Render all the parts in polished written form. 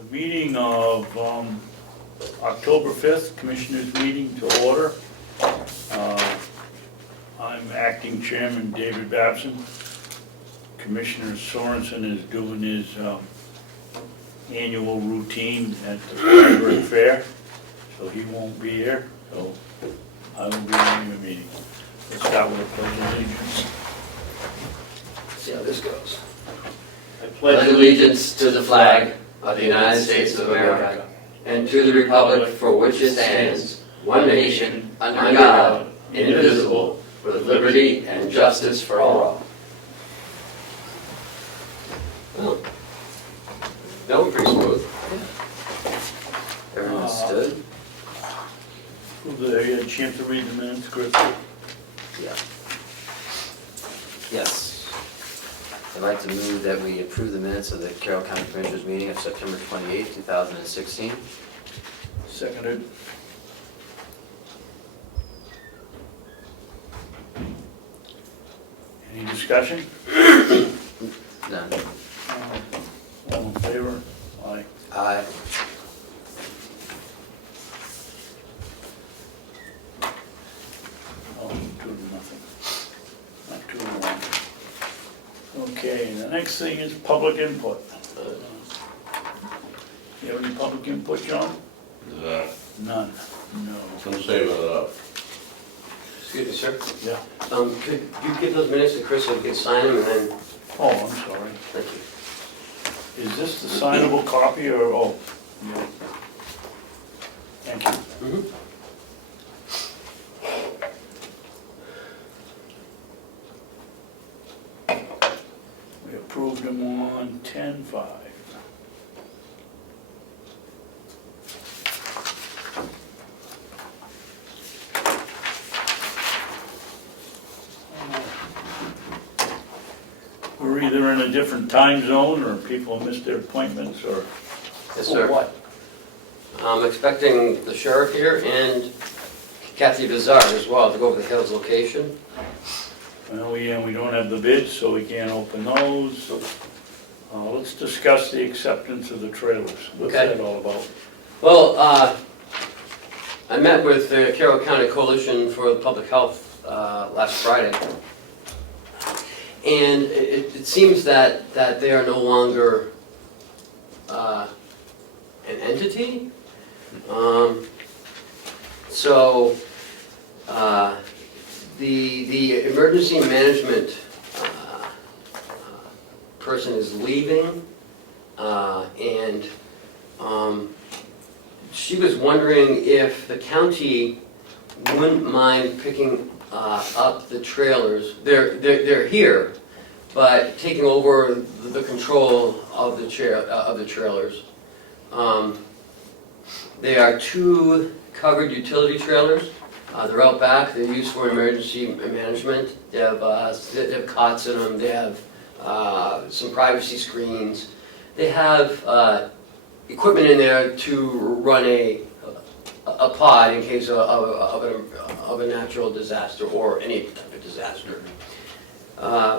The meeting of October 5th, Commissioners meeting to order. I'm acting chairman David Babson. Commissioner Sorensen is doing his annual routine at the Library Fair, so he won't be here, so I will be running the meeting. Let's start with a pledge of allegiance. See how this goes. I Pledge allegiance to the flag of the United States of America and to the republic for which it stands, one nation, under God, indivisible, with liberty and justice for all. Well, that went pretty smooth. Everyone stood. Have you had a chance to read the minutes, Chris? Yeah. Yes. I'd like to move that we approve the minutes of the Carroll County Commissioners meeting of September 28, 2016. Seconded. Any discussion? None. All in favor? Aye. Aye. Oh, 2-0. Not 2-1. Okay, the next thing is public input. You have any public input, John? None. No. Don't save it up. Excuse me, sir. Yeah. Could you give those minutes to Chris so we can sign them and then, Oh, I'm sorry. thank you. Is this the signable copy or, oh, yeah. Thank you. Mm-hmm. We approved them on 10-5. We're either in a different time zone or people missed their appointments or Yes, or sir. what? I'm expecting the sheriff here and Kathy Bizarre as well to go over the Hills location. Well, we don't have the bids, so we can't open those. Let's discuss the acceptance of the trailers. What's Okay. that all about? Well, I met with the Carroll County Coalition for Public Health last Friday. And it seems that they are no longer an entity. So the emergency management person is leaving, and she was wondering if the county wouldn't mind picking up the trailers. They're here, but taking over the control of the trailers. They are 2 covered utility trailers. They're out back. They're used for emergency management. They have cots in them. They have some privacy screens. They have equipment in there to run a pod in case of a natural disaster or any type of disaster.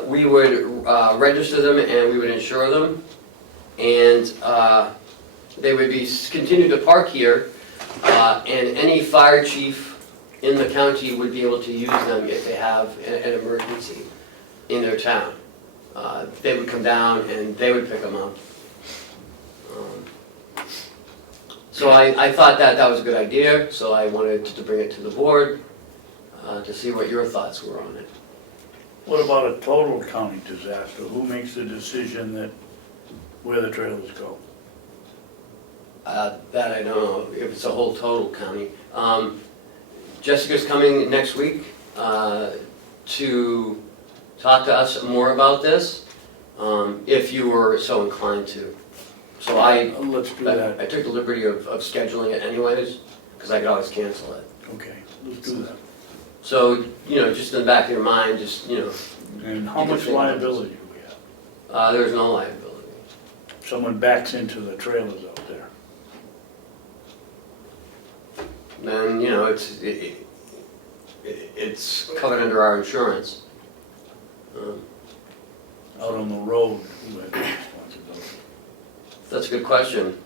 We would register them and we would insure them, and they would be continued to park here, and any fire chief in the county would be able to use them if they have an emergency in their town. They would come down and they would pick them up. So I thought that was a good idea, so I wanted to bring it to the board to see what your thoughts were on it. What about a total county disaster? Who makes the decision that where the trailers go? That I don't know, if it's a whole total county. Jessica's coming next week to talk to us more about this, if you were so inclined to. So Let's do that. I took the liberty of scheduling it anyways, because I could always cancel it. Okay, let's do that. So, just in the back of your mind, just, And how much liability do we have? there's no liability. Someone backs into the trailers out there. Then, it's covered under our insurance. Out on the road, who has the responsibility? That's a good question.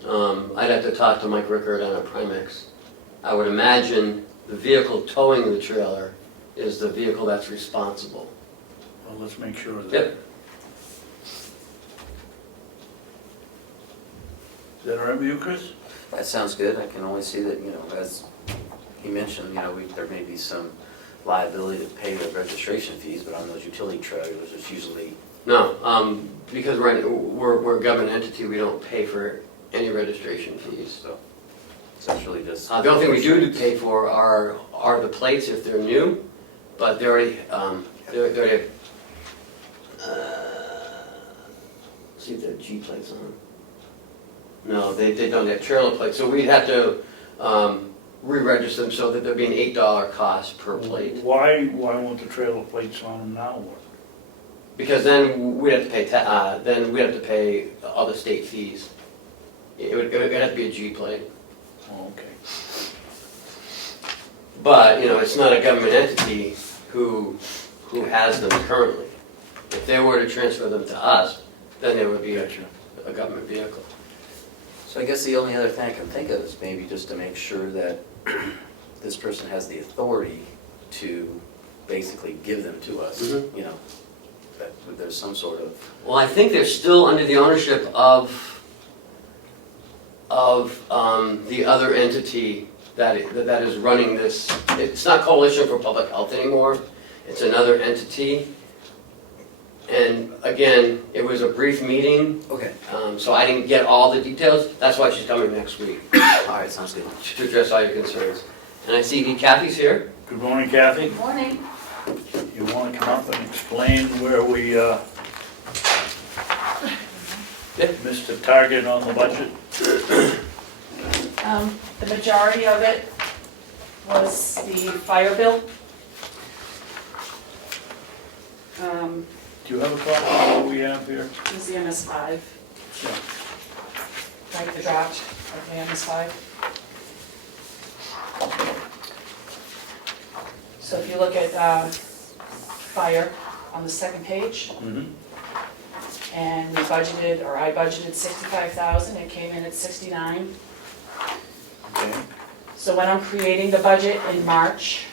I'd have to talk to Mike Rickard on a Primex. I would imagine the vehicle towing the trailer is the vehicle that's responsible. Well, let's make sure of that. Yep. Is that all right with you, Chris? That sounds good. I can only see that, as he mentioned, there may be some liability to pay the registration fees, but on those utility trailers, it's usually... No, because we're a government entity, we don't pay for any registration fees. So that's really just... The only thing we do pay for are the plates if they're new, but they already have, see if they have G plates on them. No, they don't have trailer plates, so we'd have to re-register them so that there'd be an $8 cost per plate. Why won't the trailer plates on them now work? Because then we'd have to pay other state fees. It'd have to be a G plate. Oh, okay. But, it's not a government entity who has them currently. If they were to transfer them to us, then they would be a government vehicle. So I guess the only other thing I can think of is maybe just to make sure that this person has the authority to basically give them to us, Mhm. that there's some sort of... Well, I think they're still under the ownership of the other entity that is running this. It's not Coalition for Public Health anymore. It's another entity. And again, it was a brief meeting, Okay. so I didn't get all the details. That's why she's coming next week All right, sounds good. to address all your concerns. And I see Kathy's here. Good morning, Kathy. Good morning. You want to come up and explain where we missed the target on the budget? The majority of it was the fire bill. Do you have a copy of what we have here? It was the MS5, Yeah. like the draft of the MS5. So if you look at fire on the second page, Mm-hmm. and we budgeted, or I budgeted 65,000, it came in at 69. Okay. So when I'm creating the budget in March,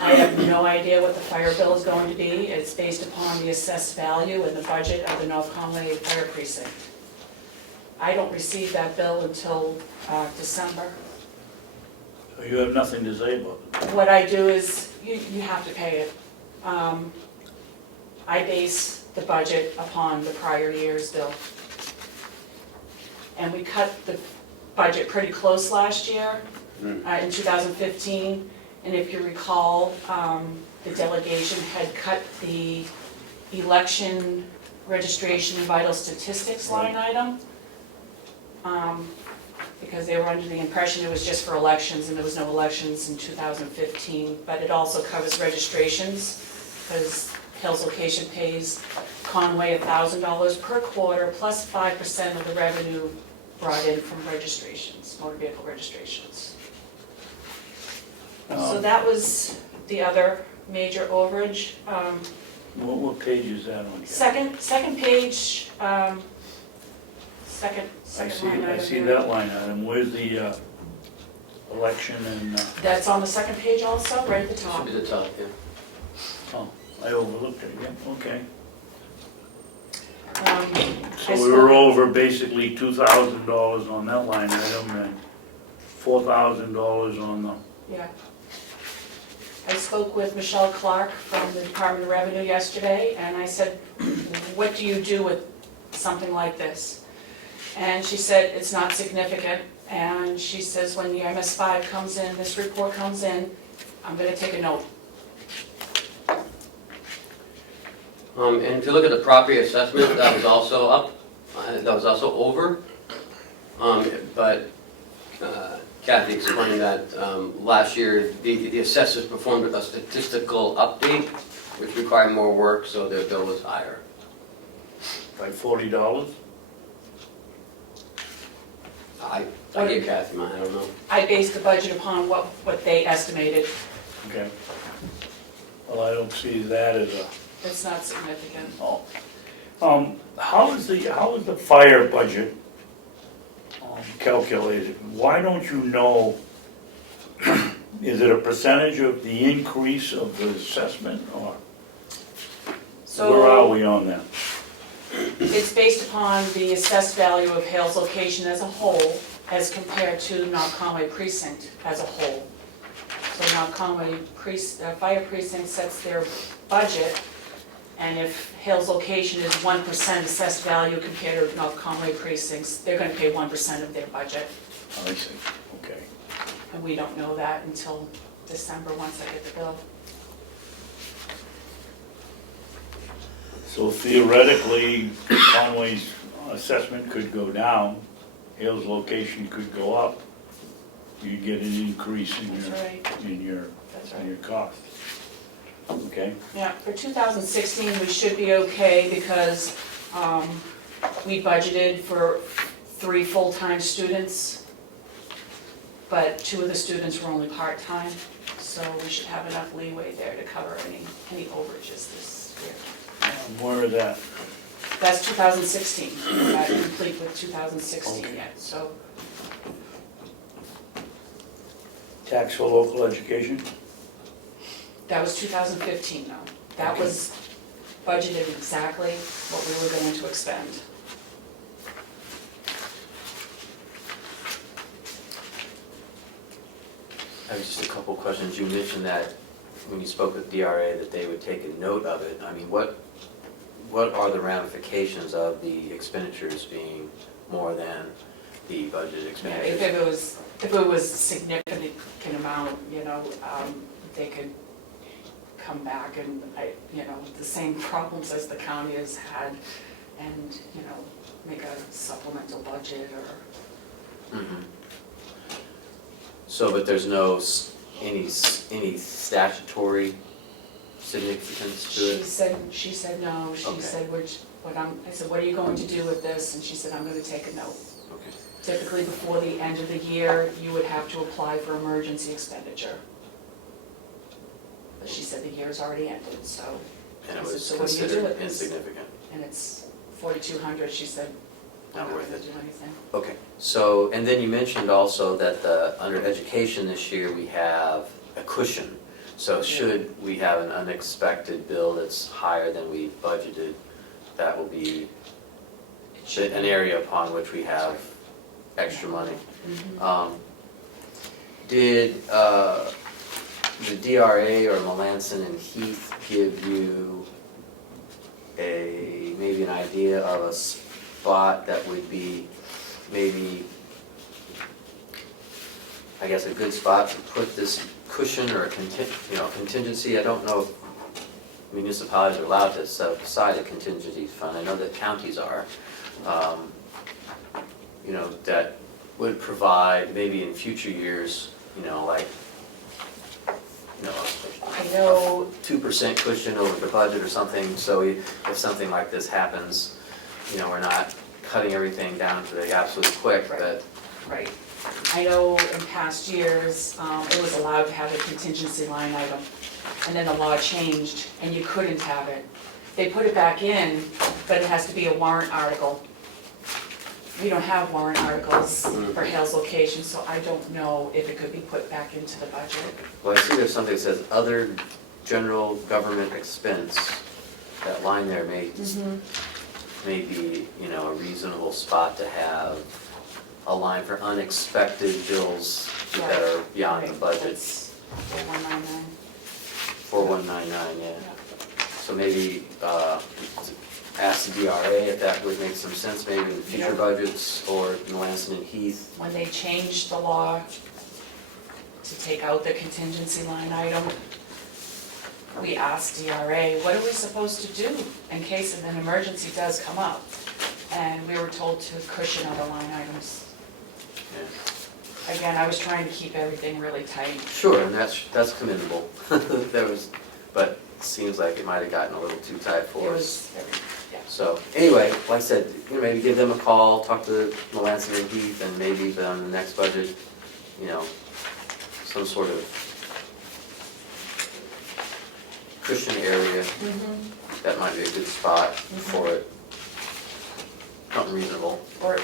I have no idea what the fire bill is going to be. It's based upon the assessed value and the budget of the North Conway Fire Precinct. I don't receive that bill until December. So you have nothing to say about it? What I do is, you have to pay it. I base the budget upon the prior year's bill. And we cut the budget pretty close last year, in 2015. And if you recall, the delegation had cut the election registration vital statistics line item, because they were under the impression it was just for elections, and there was no elections in 2015. But it also covers registrations, because Hill's location pays Conway $1,000 per quarter, plus 5% of the revenue brought in from registrations, motor vehicle registrations. So that was the other major overage. What page is that on? Kathy? Second page, second line I item see there. that line item. Where's the election and, That's on the second page also, right at the top. Should be the top, yeah. oh, I overlooked it again, okay. I So we spoke- were over basically $2,000 on that line item and $4,000 on the, Yeah. I spoke with Michelle Clark from the Department of Revenue yesterday, and I said, what do you do with something like this? And she said, it's not significant, and she says, when the MS5 comes in, this report comes in, I'm gonna take a note. And if you look at the property assessment, that was also up, that was also over. But Kathy explained that last year, the assessors performed a statistical update, which required more work, so their bill was higher. like $40? I gave Kathy mine, I don't know. I based the budget upon what they estimated. Okay. Well, I don't see that as a, It's not significant. oh. How is the fire budget calculated, why don't you know, is it a percentage of the increase of the assessment, or where are we on that? It's based upon the assessed value of Hale's location as a whole as compared to North Conway precinct as a whole. So North Conway fire precinct sets their budget, and if Hale's location is 1% assessed value compared to North Conway precincts, they're gonna pay 1% of their budget. I see, okay. And we don't know that until December, once I get the bill. So theoretically, Conway's assessment could go down, Hale's location could go up. You'd get an increase in That's right, your that's in your right. cost. Okay, Yeah, for 2016, we should be okay because we budgeted for 3 full-time students, but 2 of the students were only part-time, so we should have enough leeway there to cover any overages this year. where is that? That's 2016, we're not complete with 2016 Okay. yet, so Tax for local education? that was 2015 though. That Okay. was budgeted exactly what we were going to expend. I have just a couple questions. You mentioned that when you spoke with DRA that they would take a note of it. I mean, what are the ramifications of the expenditures being more than the budget Yeah, expenditures? if it was a significant amount, they could come back and, the same problems as the county has had and, make a supplemental budget or. Mhm. So, but there's no any statutory significance to it? She said no, she Okay. said, I said, what are you going to do with this? And she said, I'm gonna take a note. Okay. Typically, before the end of the year, you would have to apply for emergency expenditure. But she said the year's already ended, so, And it I said, was so what do you do considered with this? insignificant? And it's 4,200, she said, I'm Not not worth gonna it. do anything. Okay, so, and then you mentioned also that under education this year, we have a cushion. So should we have an unexpected bill that's higher than we budgeted, that will be an area upon which we have extra money. Mhm. Did the DRA or Melanson and Heath give you maybe an idea of a spot that would be maybe, I guess, a good spot to put this cushion or a contingency? I don't know if municipalities are allowed to set aside a contingency fund. I know that counties are. That would provide maybe in future years, like, I know, 2% cushion over the budget or something, so if something like this happens, we're not cutting everything down to the absolute quick, but, right, I know in past years, it was allowed to have a contingency line item, and then the law changed, and you couldn't have it. They put it back in, but it has to be a warrant article. We don't have warrant articles for Hale's location, so I don't know if it could be put back into the budget. well, I see there's something that says other general government expense. That line there may be, a reasonable spot to have a line for unexpected bills that are beyond the budget. That's 4199. 4199, yeah. So maybe ask the DRA if that would make some sense, maybe in future Yeah. budgets, or Melanson and Heath. When they changed the law to take out the contingency line item, we asked DRA, what are we supposed to do in case an emergency does come up? And we were told to cushion other line items. Yeah. Again, I was trying to keep everything really tight. Sure, and that's commendable. But it seems like it might have gotten a little too tight It for us. was, yeah. So, anyway, like I said, maybe give them a call, talk to Melanson and Heath, and maybe on the next budget, some sort of cushion area, that might be a good spot for it. Something reasonable. Or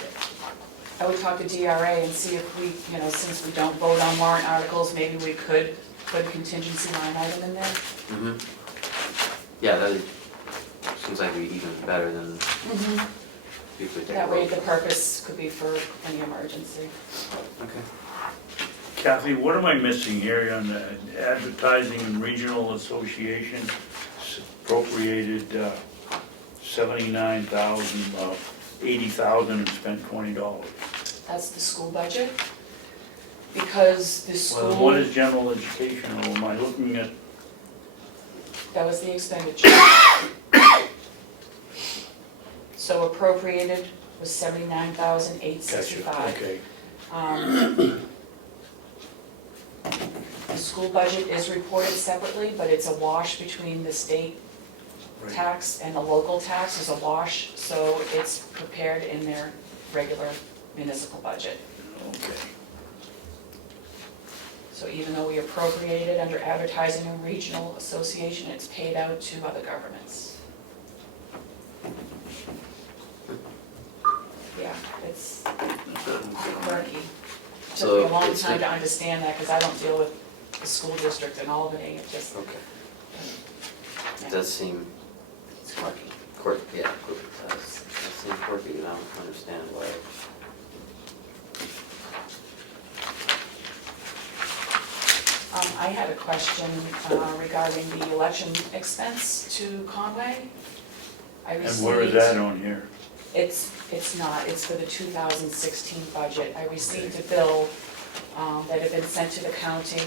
I would talk talk to DRA and see if we, you know, since we don't vote on warrant articles, maybe we could put a contingency line item in there. Mm-hmm. Yeah, that seems like it'd be even better than if we take a That way vote. the purpose could be for any emergency. Okay. Kathy, what am I missing here on the advertising and regional association appropriated 79,000, 80,000 and spent $20? That's the school budget. Because the Well, what school, is general education, or am I looking at, that was the expenditure. So appropriated was 79,865. okay, The school budget is reported separately, but it's a wash between the state right. tax and the local tax is a wash, so it's prepared in their regular municipal budget. Okay. So even though we appropriated it under advertising and regional association, it's paid out to other governments. Yeah, it's quirky. Took So me a long it's time the- to understand that, because I don't deal with the school district in Albany, it just, Okay. yeah, It does seem it's quirky. quirky, yeah, quirky. It does seem quirky, and I don't understand why. I had a question regarding the election expense to Conway. I And where is that on here? It's not, it's for the 2016 budget. I received a bill that had been sent to the county,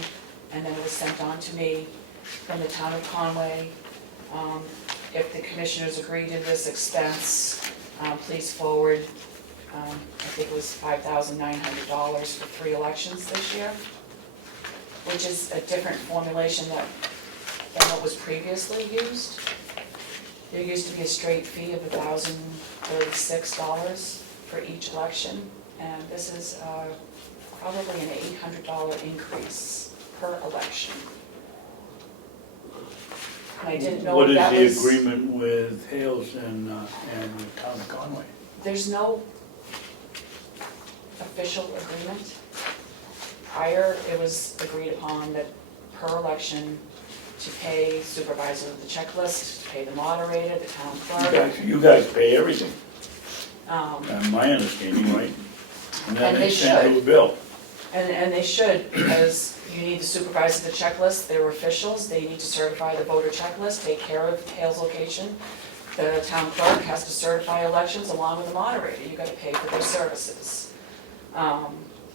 and then it was sent on to me from the town of Conway. If the commissioners agree to this expense, please forward, I think it was $5,900 for 3 elections this year, which is a different formulation than what was previously used. There used to be a straight fee of $1,036 for each election, and this is probably an $800 increase per election. And I didn't know What if is that the was... agreement with Hales and the town of Conway? There's no official agreement. Prior, it was agreed upon that per election to pay supervisor of the checklist, to pay the moderator, the town clerk. You guys pay everything, um, my understanding, right? And then And they they send you a should. bill. And they should, because you need to supervise the checklist, they're officials, they need to certify the voter checklist, take care of Hales location. The town clerk has to certify elections along with the moderator, you gotta pay for their services.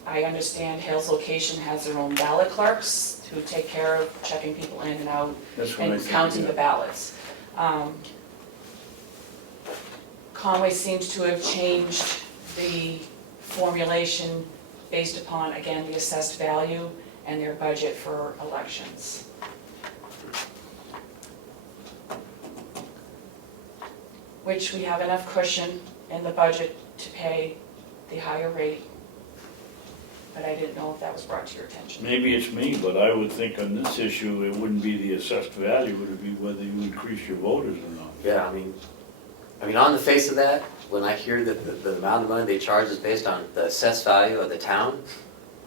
I understand Hales location has their own ballot clerks who take care of checking people in and out That's what I and think. counting yeah. the ballots. Conway seems to have changed the formulation based upon, again, the assessed value and their budget for elections. Which we have enough cushion in the budget to pay the higher rate, but I didn't know if that was brought to your attention. Maybe it's me, but I would think on this issue, it wouldn't be the assessed value, it would be whether you increase your voters or not. Yeah, I mean, on the face of that, when I hear that the amount of money they charge is based on the assessed value of the town,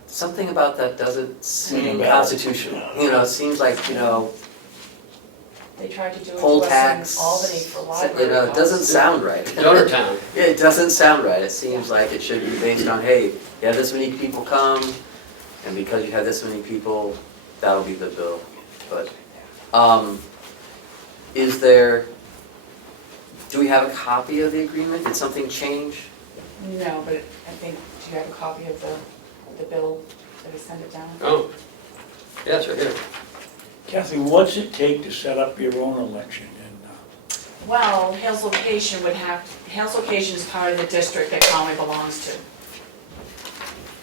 something about that doesn't seem constitutional. You know, it seems like, They tried to do it poll to us tax. in Albany for library It doesn't costs. sound right. Donor town. Yeah, it doesn't sound right. It seems like it should be based on, hey, you have this many people come, and because you have this many people, that'll be the bill. But, do we have a copy of the agreement? Did something change? No, but I think, do you have a copy of the bill that I sent it down? Oh, yeah, it's right here. Kathy, what's it take to set up your own election? Well, Hales location Hales location is part of the district that Conway belongs to.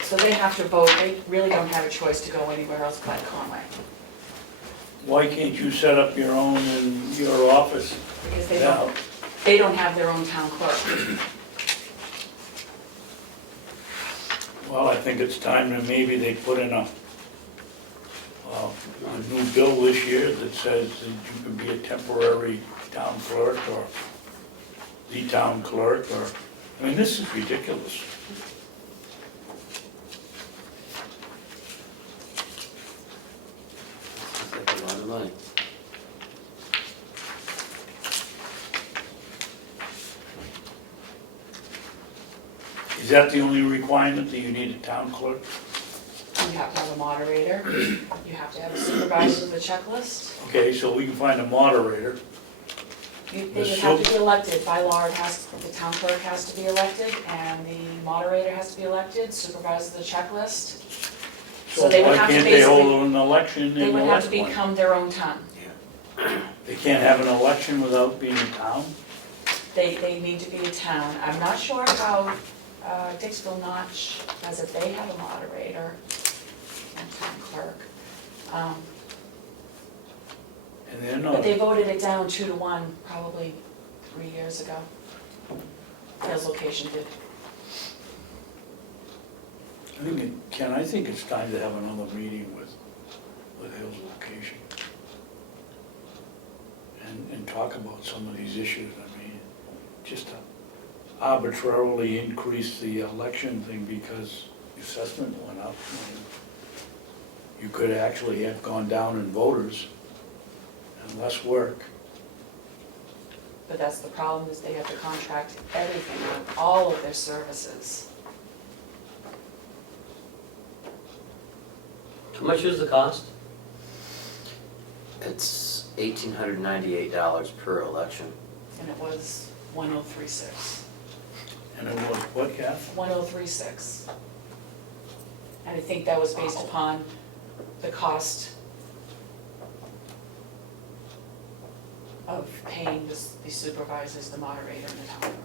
So they have to vote, they really don't have a choice to go anywhere else but Conway. Why can't you set up your own in your office? Because Yeah. they don't have their own town clerk. Well, I think it's time that maybe they put in a new bill this year that says that you can be a temporary town clerk or the town clerk, or, I mean, this is ridiculous. Is that the only requirement, that you need a town clerk? You have to have a moderator, you have to have a supervisor with a checklist. Okay, so we can find a moderator. They would have to be elected, by law, the town clerk has to be elected, and the moderator has to be elected, supervises the checklist. So they would why have to can't they hold basically, an election they and would have to elect one? become their own town. They can't have an election without being a town? They need to be a town. I'm not sure how Dixville Notch does it, they have a moderator and town clerk. And they're But not, they voted it down 2-1 probably 3 years ago. Hill's location did. I think it's time to have another meeting with Hill's location. And talk about some of these issues. I mean, just to arbitrarily increase the election thing because the assessment went up. You could actually have gone down in voters and less work. But that's the problem, is they have to contract everything out, all of their services. How much is the cost? It's $1,898 per election. And it was 1036. And it was, what, Kath? 1036. And I think that was based upon the cost of paying the supervisors, the moderator, and the town clerk.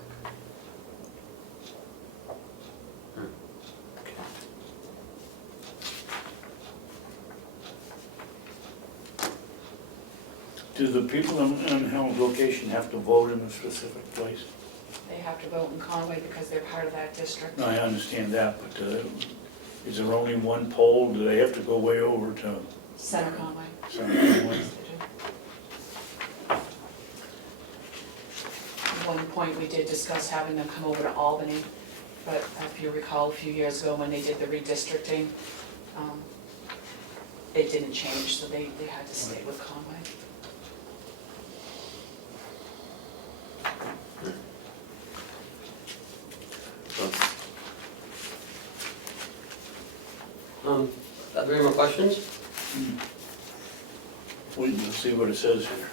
Do the people in Hill's location have to vote in a specific place? They have to vote in Conway because they're part of that district. No, I understand that, but is there only one poll? Do they have to go way over to Center Conway. Sorensen? Yes, they do. At one point, we did discuss having them come over to Albany, but if you recall, a few years ago when they did the redistricting, it didn't change, so they had to stay with Conway. Are there any more questions? Wait and see what it says here.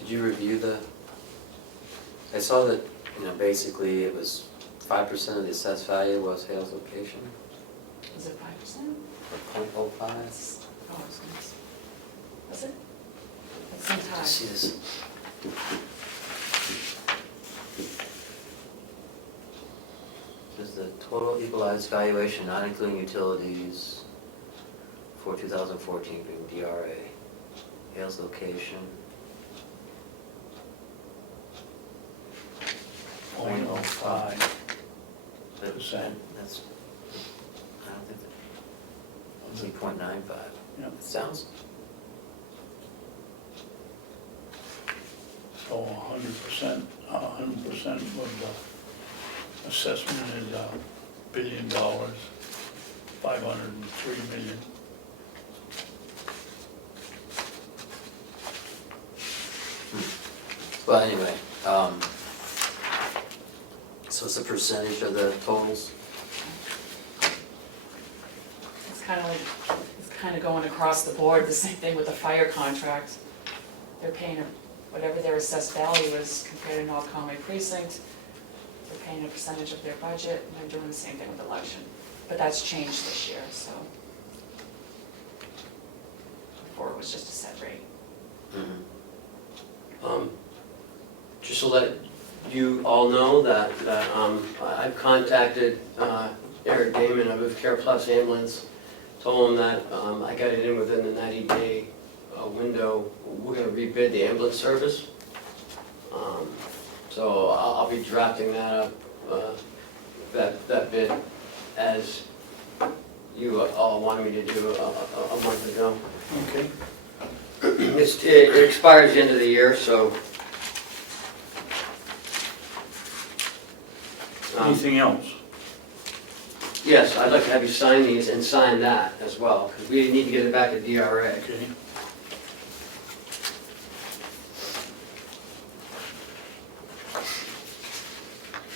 Did you review I saw that, basically it was 5% of the assessed value was Hale's location, Was it 5%? or 0.05? Oh, was it? That seems high. See this? This is the total equalized valuation, not including utilities, for 2014 being DRA. Hale's location, 0.05%. that's, I don't think that, 0.95. Yeah. It sounds, So 100%, 100% of the assessment is $1 billion, 503 million. well, anyway, so it's a percentage of the totals? It's kind of going across the board, the same thing with the fire contract. They're paying whatever their assessed value is compared to North Conway precinct. They're paying a percentage of their budget, and they're doing the same thing with election. But that's changed this year, so. Before it was just a set rate. Just to let you all know that I've contacted Eric Damon of Care Plus Ambulance, told him that I got it in within the 90-day window. We're going to rebid the ambulance service. So I'll be drafting that up, that bid, as you all wanted me to do a month ago. Okay. It expires the end of the year, so. Anything else? Yes, I'd like to have you sign these and sign that as well, because we need to get it back to DRA. Okay.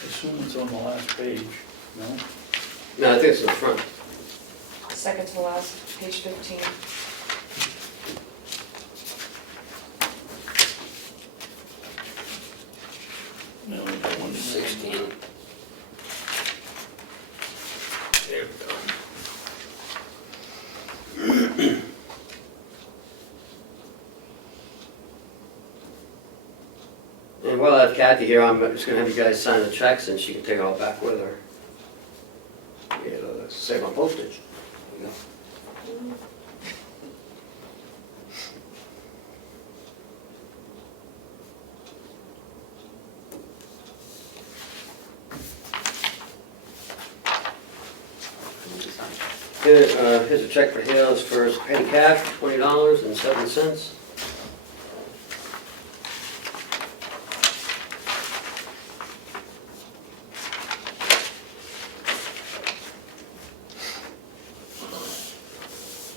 Assume it's on the last page, no? No, I think it's in the front. Second to the last, page 15. No, that one's 16. There we go. And while I have Kathy here, I'm just gonna have you guys sign the checks and she can take it all back with her. Yeah, save on postage. There you go. Here's a check for Hales for petty cash, $20.07.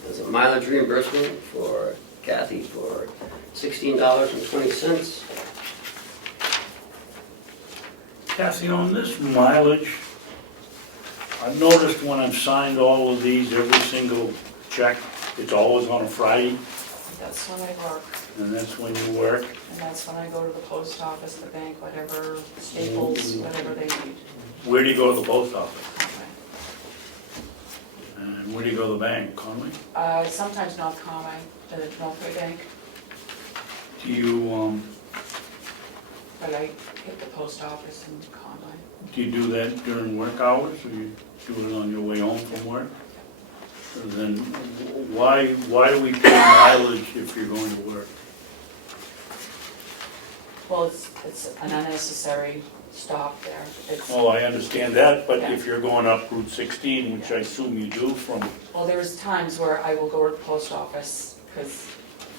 There's a mileage reimbursement for Kathy for $16.20. Kathy, on this mileage, I've noticed when I've signed all of these, every single check, it's always on a Friday, That's when I work, and that's when you work. and that's when I go to the post office, the bank, whatever, Staples, whatever they need. Where do you go to the post office? Okay. And where do you go to the bank, Conway? Sometimes North Conway, the Northway Bank, Do you, but I hit the post office in Conway. do you do that during work hours, or you do it on your way home from work? Or then, why do we pay mileage if you're going to work? Well, it's an unnecessary stop there. It's, Oh, I understand that, but if you're going up Route 16, which I assume you do from, well, there's times where I will go to the post office, because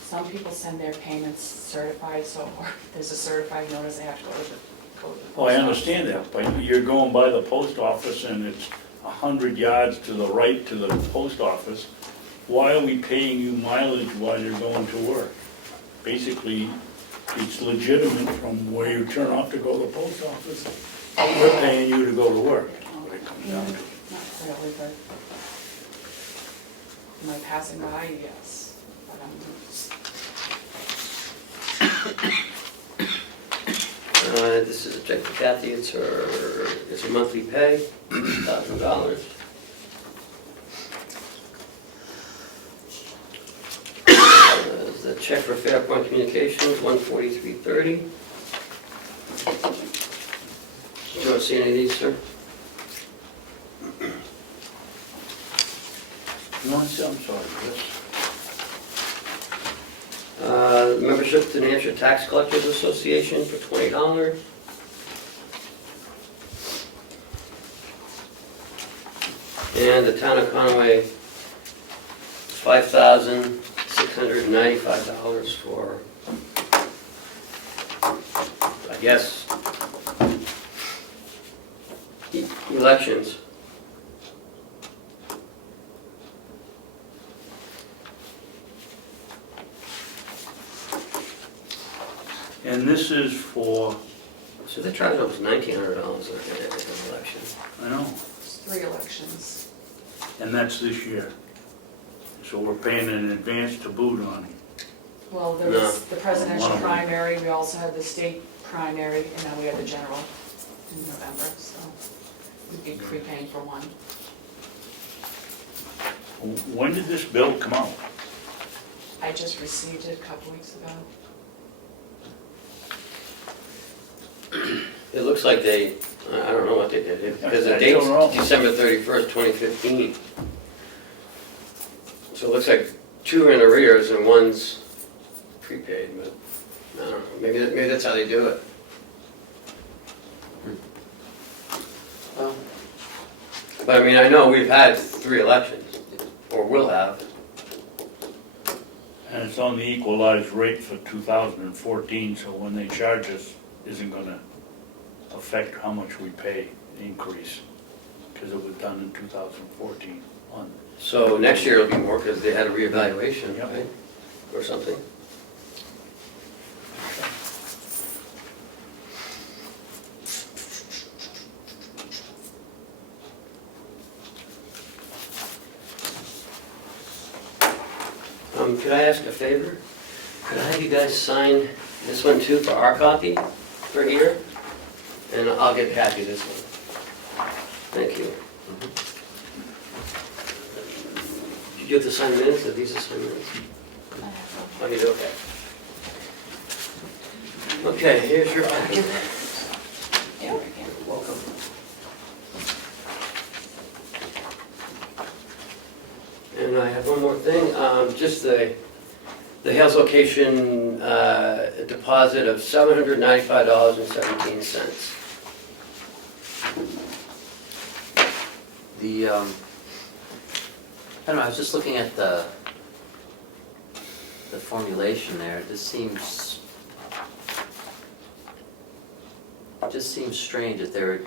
some people send their payments certified, so or there's a certified notice, they have to go to the post oh, I office. understand that, but you're going by the post office and it's 100 yards to the right to the post office. Why are we paying you mileage while you're going to work? Basically, it's legitimate from where you turn off to go to the post office. We're paying you to go to work, what it comes down to. Not really, but am I passing by? Yes. But This is a check for Kathy, it's her monthly pay, $1,000. There's the check for Fairpoint Communications, $143.30. You don't see any of these, sir? No, I'm sorry, yes. Membership to the New Hampshire Tax Collectors Association for $20. And the Town of Conway, $5,695 for, I guess, elections. And this is for, So they're charging almost $1,900 an election. I know, it's 3 elections. and that's this year. So we're paying in advance to boot on. Well, there was No. the presidential One of them. primary, we also had the state primary, and now we have the general in November, so we'd be prepaying for one. When did this bill come out? I just received it a couple weeks ago. It looks like they, I don't know what they did, because the I date's don't know. December 31st, 2015. So it looks like 2 are in arrears and 1's prepaid, but I don't know, maybe that's how they do it. Well, But I mean, I know we've had 3 elections, or will have. And it's on the equalized rate for 2014, so when they charge us, isn't gonna affect how much we pay increase, because it was done in 2014 on. So next year it'll be more because they had a reevaluation, Yep. right? Or something. Could I ask a favor? Could I have you guys sign this one too for our copy for here? And I'll get Kathy this one. Thank you. Did you have to sign minutes? Are these assigned minutes? Oh, you do, okay. Okay, here's your packet. Yeah, we can. Welcome. And I have one more thing, just the Hales location deposit of $795.17. The, I don't know, I was just looking at the formulation there, it just seems strange that they're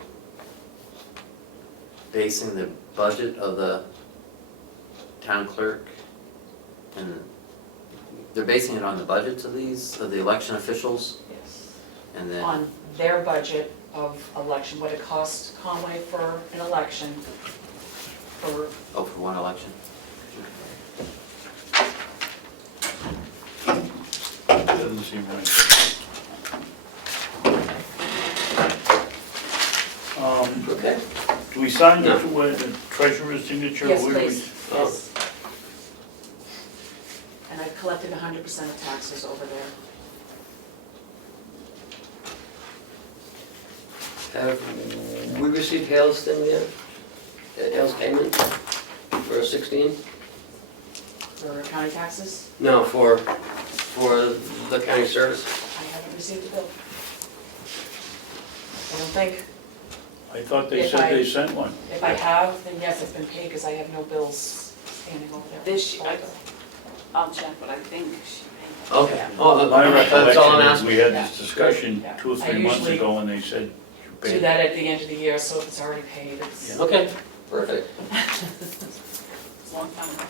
basing the budget of the town clerk, and they're basing it on the budgets of the election officials, Yes. and then, On their budget of election, what it costs Conway for an election, for, oh, for one election? Doesn't seem right. Okay. Do we sign No. the treasurer's signature? yes, Where do we- please, yes. And I've collected 100% of taxes over there. Have we received Hales thing yet? Hales payment for 16? For county taxes, No, for the county service. I haven't received a bill. I don't think, I thought they If said I- they sent one. if I have, then yes, it's been paid, because I have no bills standing over there. This year, I'll check, but I think she paid. Okay. Oh, My that's all I'm recollection is asking. we had Yeah. this discussion Yeah. 2 or I 3 months usually ago, and they said you Do paid. that at the end of the year, so if it's already paid, it's. Yeah. Okay, perfect. It's a long time ago.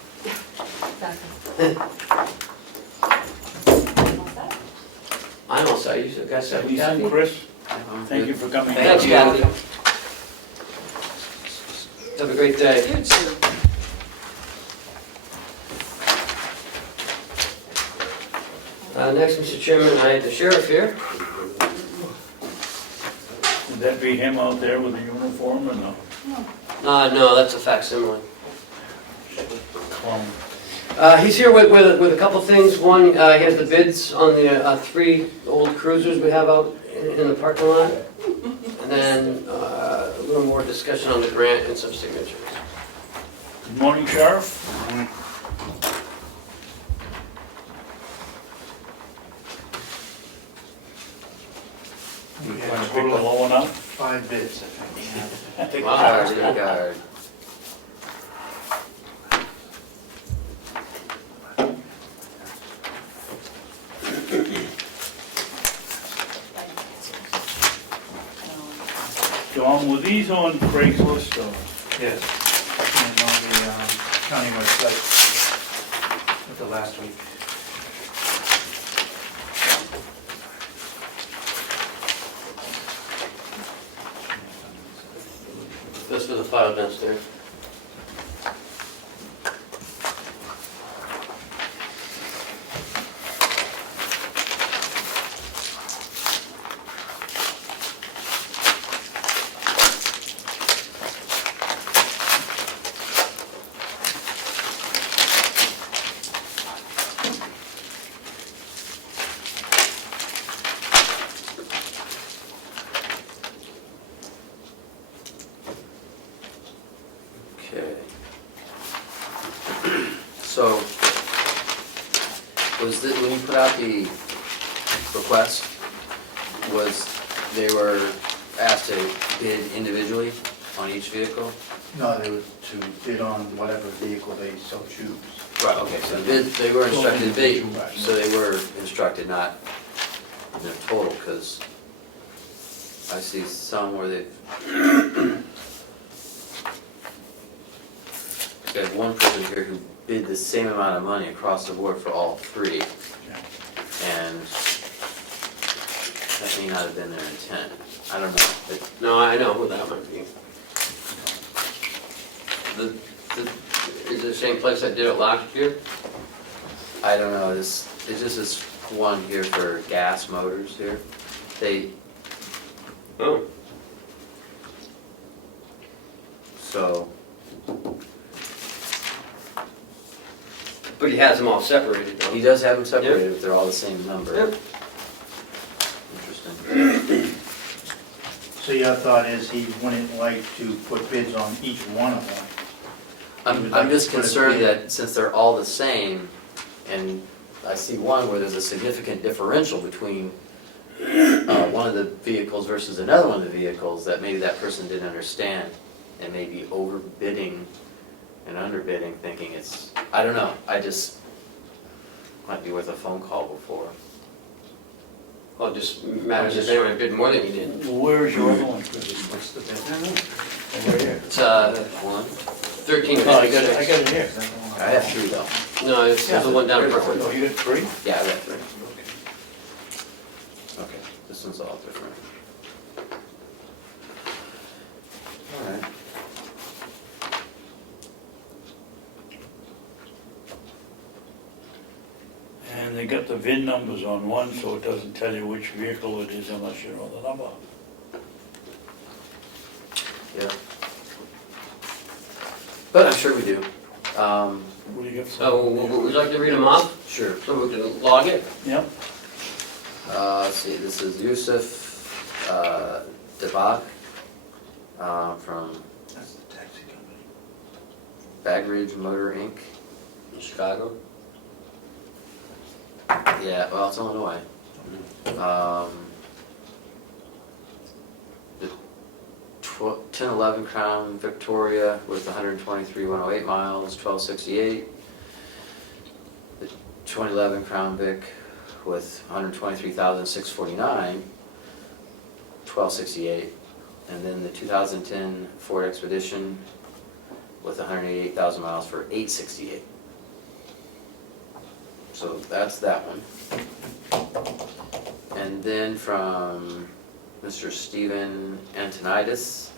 I'm all set. You guys set Have with you seen Kathy? Chris? Thank you for coming. Thanks, Kathy. Have a great day. You too. Next, Mr. Chairman, I have the sheriff here. Would that be him out there with the uniform or no? No, that's a facsimile. Clone. He's here with a couple things. One, he has the bids on the 3 old cruisers we have out in the parking lot. And then a little more discussion on the grant and some signatures. Good morning, Sheriff. You want to pick the low one up? 5 bids, I think. Take Wow. the cards. Guard. John, were these on Craigslist or? Yes, and on the county website with the last week. This for the file downstairs. Okay. So, when you put out the request, they were asked to bid individually on each vehicle? No, they were to bid on whatever vehicle they so choose. Right. Okay, so the bid, they were instructed to bid, Right. so they were instructed not in their total, because I see some where they have one person here who bid the same amount of money across the board for all three, and that may not have been their intent. I don't know, but No, I know who that might be. Is it the same place that did it last year? I don't know, it's just this one here for gas motors here. They, Oh. so, But he has them all separated though. he does have them separated, but they're all the same number. Yep. Interesting. So your thought is he wouldn't like to put bids on each one of them? I'm just concerned that since they're all the same, and I see one where there's a significant differential between one of the vehicles versus another one of the vehicles, that maybe that person didn't understand and maybe overbidding and underbidding, thinking it's, I don't know, I just, might be worth a phone call before. Well, it just matters if anyone bid more than you did. Where's your other one, Chris? What's the bid? Right here. It's One? 1356. Oh, I got it here. I have three though. No, it's the one down in Oh, Brooklyn. you got three? Yeah, I got three. Okay, this one's all different. All right. And they got the VIN numbers on one, so it doesn't tell you which vehicle it is unless you know the number. Yeah. But I'm sure we do. What do you got? So, would you like to read them off, Sure. so we can log it? Yep. Let's see, this is Yusuf Debak from That's the taxi company. Bagridge Motor Inc. In Chicago? Yeah, well, it's Illinois. The 1011 Crown Victoria with 123,108 miles, 1268. The 2011 Crown Vic with 123,649, 1268. And then the 2010 Ford Expedition with 188,000 miles for 868. So that's that one. And then from Mr. Stephen Antonitis.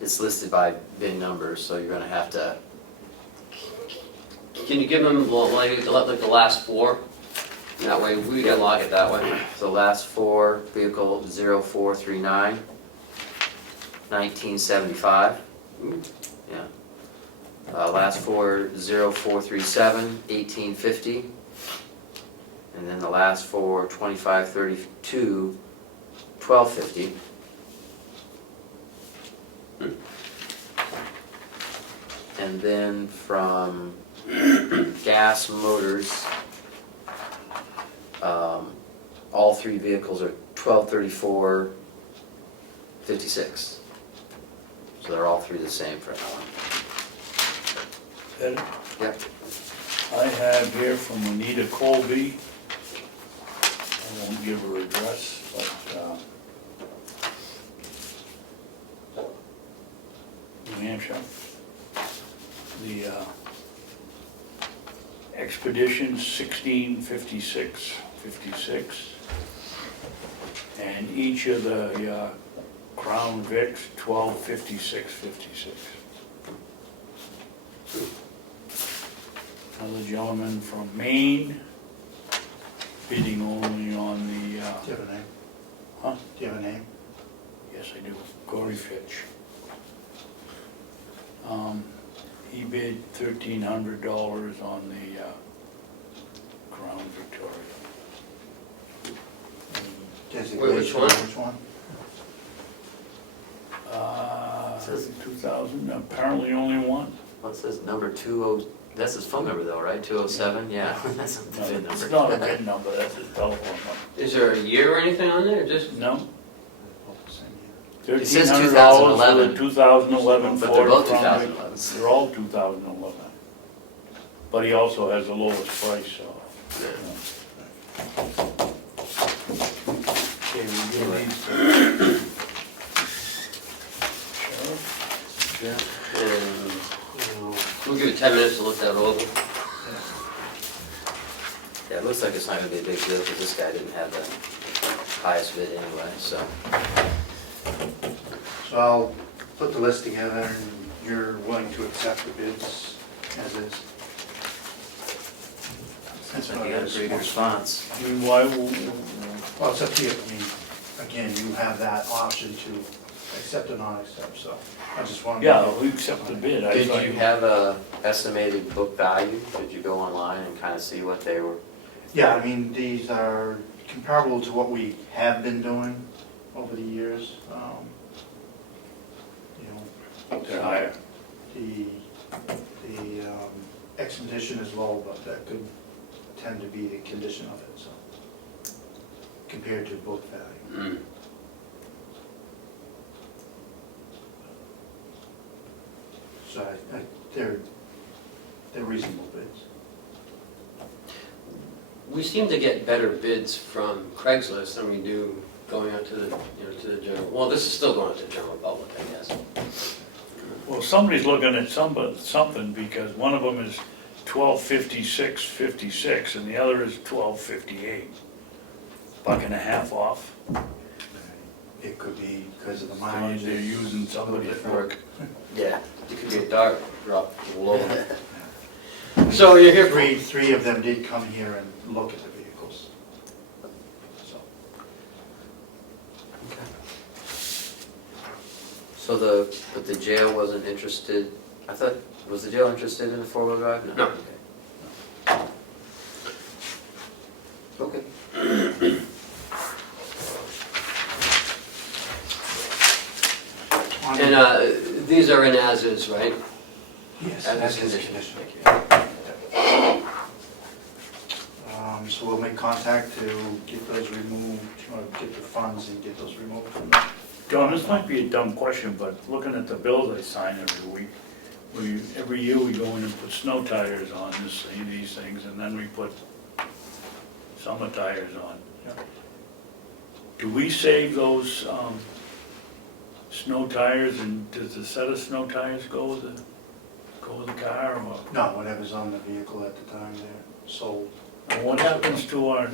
It's listed by VIN number, so you're gonna have to, Can you give them like the last four? That way we can log it that way. the last four, vehicle 0439, 1975. Yeah. Last four, 0437, 1850. And then the last four, 2532, 1250. And then from Gas Motors, all three vehicles are 1234.56. So they're all three the same for that one. Ed, Yep. I have here from Anita Colby. I won't give her address, but, New Hampshire. The Expedition 1656. And each of the Crown Vics 1256. Another gentleman from Maine, bidding only on the, Do you have a name? huh? Do you have a name? Yes, I do, Gory Fitch. He bid $1,300 on the Crown Victoria. Designation, which one? Which one? Says- 2000, apparently only one. Well, it says number 20, that's his phone number though, right? 207, yeah, that's a No, VIN it's number. not a VIN number, that's his telephone number. Is there a year or anything on there, just? No? Same It says $1,300 for the 2011. 2011 But Ford they're both Crown 2011s. Vic. They're all 2011. But he also has the lowest price, so. Okay, we give these to Sheriff. And we'll give you 10 minutes to look that over. Yeah, it looks like it's not gonna be a big deal, because this guy didn't have the highest bid anyway, so. So I'll put the list together and you're willing to accept the bids as is. Seems like you got a pretty good response. I mean, why, Well, it's up to you. I mean, again, you have that option to accept or not accept, so I just wanted to. yeah, we accept the bid. I Did thought you have a estimated book value? Did you go online and kind of see what they were? Yeah, I mean, these are comparable to what we have been doing over the years. You know, They're higher. the expedition is low, but that could tend to be the condition of it, so, compared to book value. Mm. So they're reasonable bids. We seem to get better bids from Craigslist than we do going out to the, to the general, well, this is still going out to the general public, I guess. Well, somebody's looking at something, because one of them is 1256.56 and the other is 1258. $1.50 off. It could be because of the They're mileage. using somebody at work. Yeah. It could be a dark drop below. So you're here for, Three of them did come here and look at the vehicles. So, So but the jail wasn't interested, I thought, was the jail interested in a four-wheel drive? No. Okay. on and the- these are in as-is, right? Yes, as that's is his condition. condition. So we'll make contact to get those removed, or get the funds and get those removed from there. John, this might be a dumb question, but looking at the bills I sign every week, every year we go in and put snow tires on these things, and then we put summer tires on. Yeah. Do we save those snow tires, and does the set of snow tires go with the car, or? No, whatever's on the vehicle at the time they're sold. And what happens to our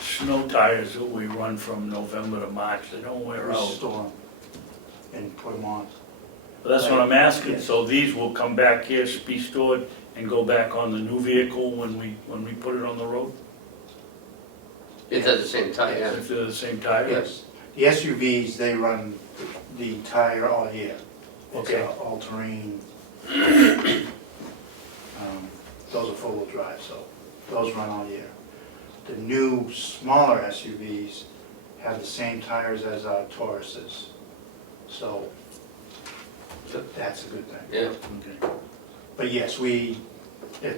snow tires that we run from November to March? They don't wear out. Restore them and put them on. That's what I'm asking, Yes. so these will come back here, be stored, and go back on the new vehicle when we put it on the road? It has the same type, yeah. If they're the same tire? Yes. The SUVs, they run the tire all year. It's Okay. all-terrain. Those are four-wheel drive, so those run all year. The new, smaller SUVs have the same tires as our Tauruses, so that's a good thing. Yeah. Okay. But yes, if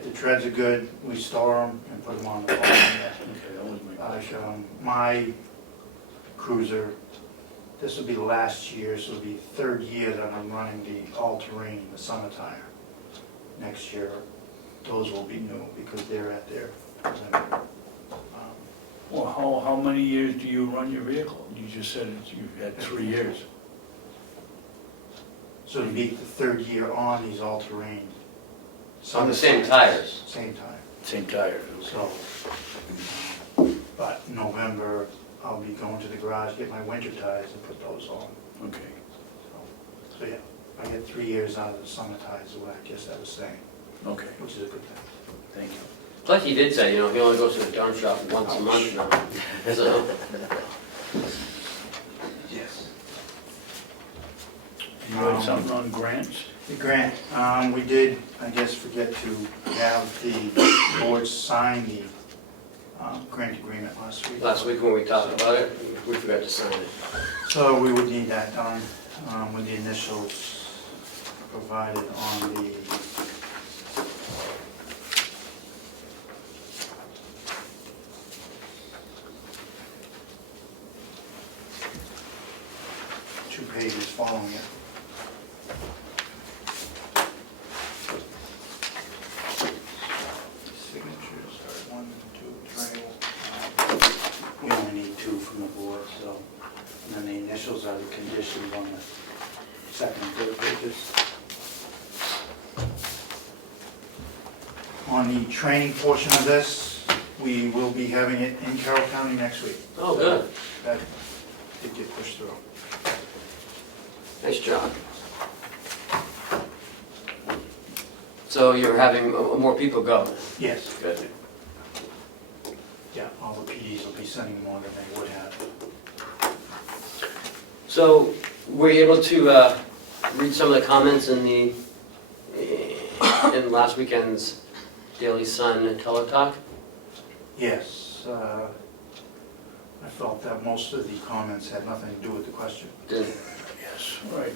the treads are good, we store them and put them on the farm. Okay, that was my Like, question. my Cruiser, this will be the last year, so it'll be third year that I'm running the all-terrain, the summer tire. Next year, those will be new because they're at their limit. Well, how many years do you run your vehicle? You just said you had 3 years. So it'll be the third year on these all-terrain. On the same tires? Same tire. Same tires, okay. So, but in November, I'll be going to the garage, get my winter tires and put those on. Okay. So yeah, I get 3 years out of the summer tires, is what I guess I was saying, Okay, which is a good thing. thank you. Plus he did say, he only goes to the darn shop once a month now. So, Yes. You had something on grants? The grant, we did, I guess, forget to have the board sign the grant agreement last week. last week when we talked about it, we forgot to sign it. So we would need that done with the initials provided on the following it. Signatures are 1, 2, 3. We only need 2 from the board, so, and then the initials are the conditions on the second and third pages. On the training portion of this, we will be having it in Carroll County next week. Oh, good. That did get pushed through. Nice job. So you're having more people go? Yes, Good. yeah, all the PDs will be sending more than they would have. So were you able to read some of the comments in last weekend's Daily Sun and Teletalk? Yes, I felt that most of the comments had nothing to do with the question. Did Yes, right.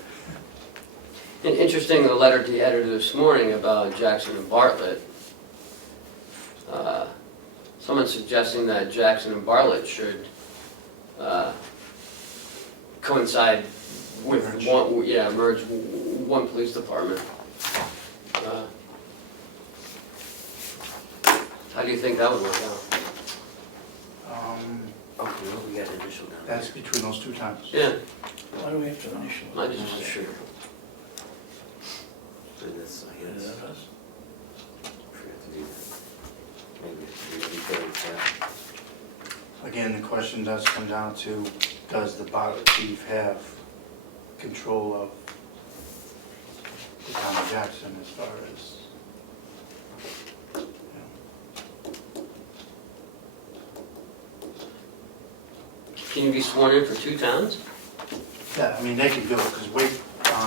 Interesting, the letter to the editor this morning about Jackson and Bartlett. Someone suggesting that Jackson and Bartlett should coincide with Merge. one, yeah, merge one police department. How do you think that would work out? Oh, no, we got initial down. That's between those 2 towns. Yeah, Why do we have to initial? I just wasn't sure. So this, I Is guess, that us? forgot to do that. Maybe third, yeah. Again, the question does come down to, does the Bartlett chief have control of the town of Jackson as far as, you know, Can you be sworn in for 2 towns? yeah, I mean, they could do it, because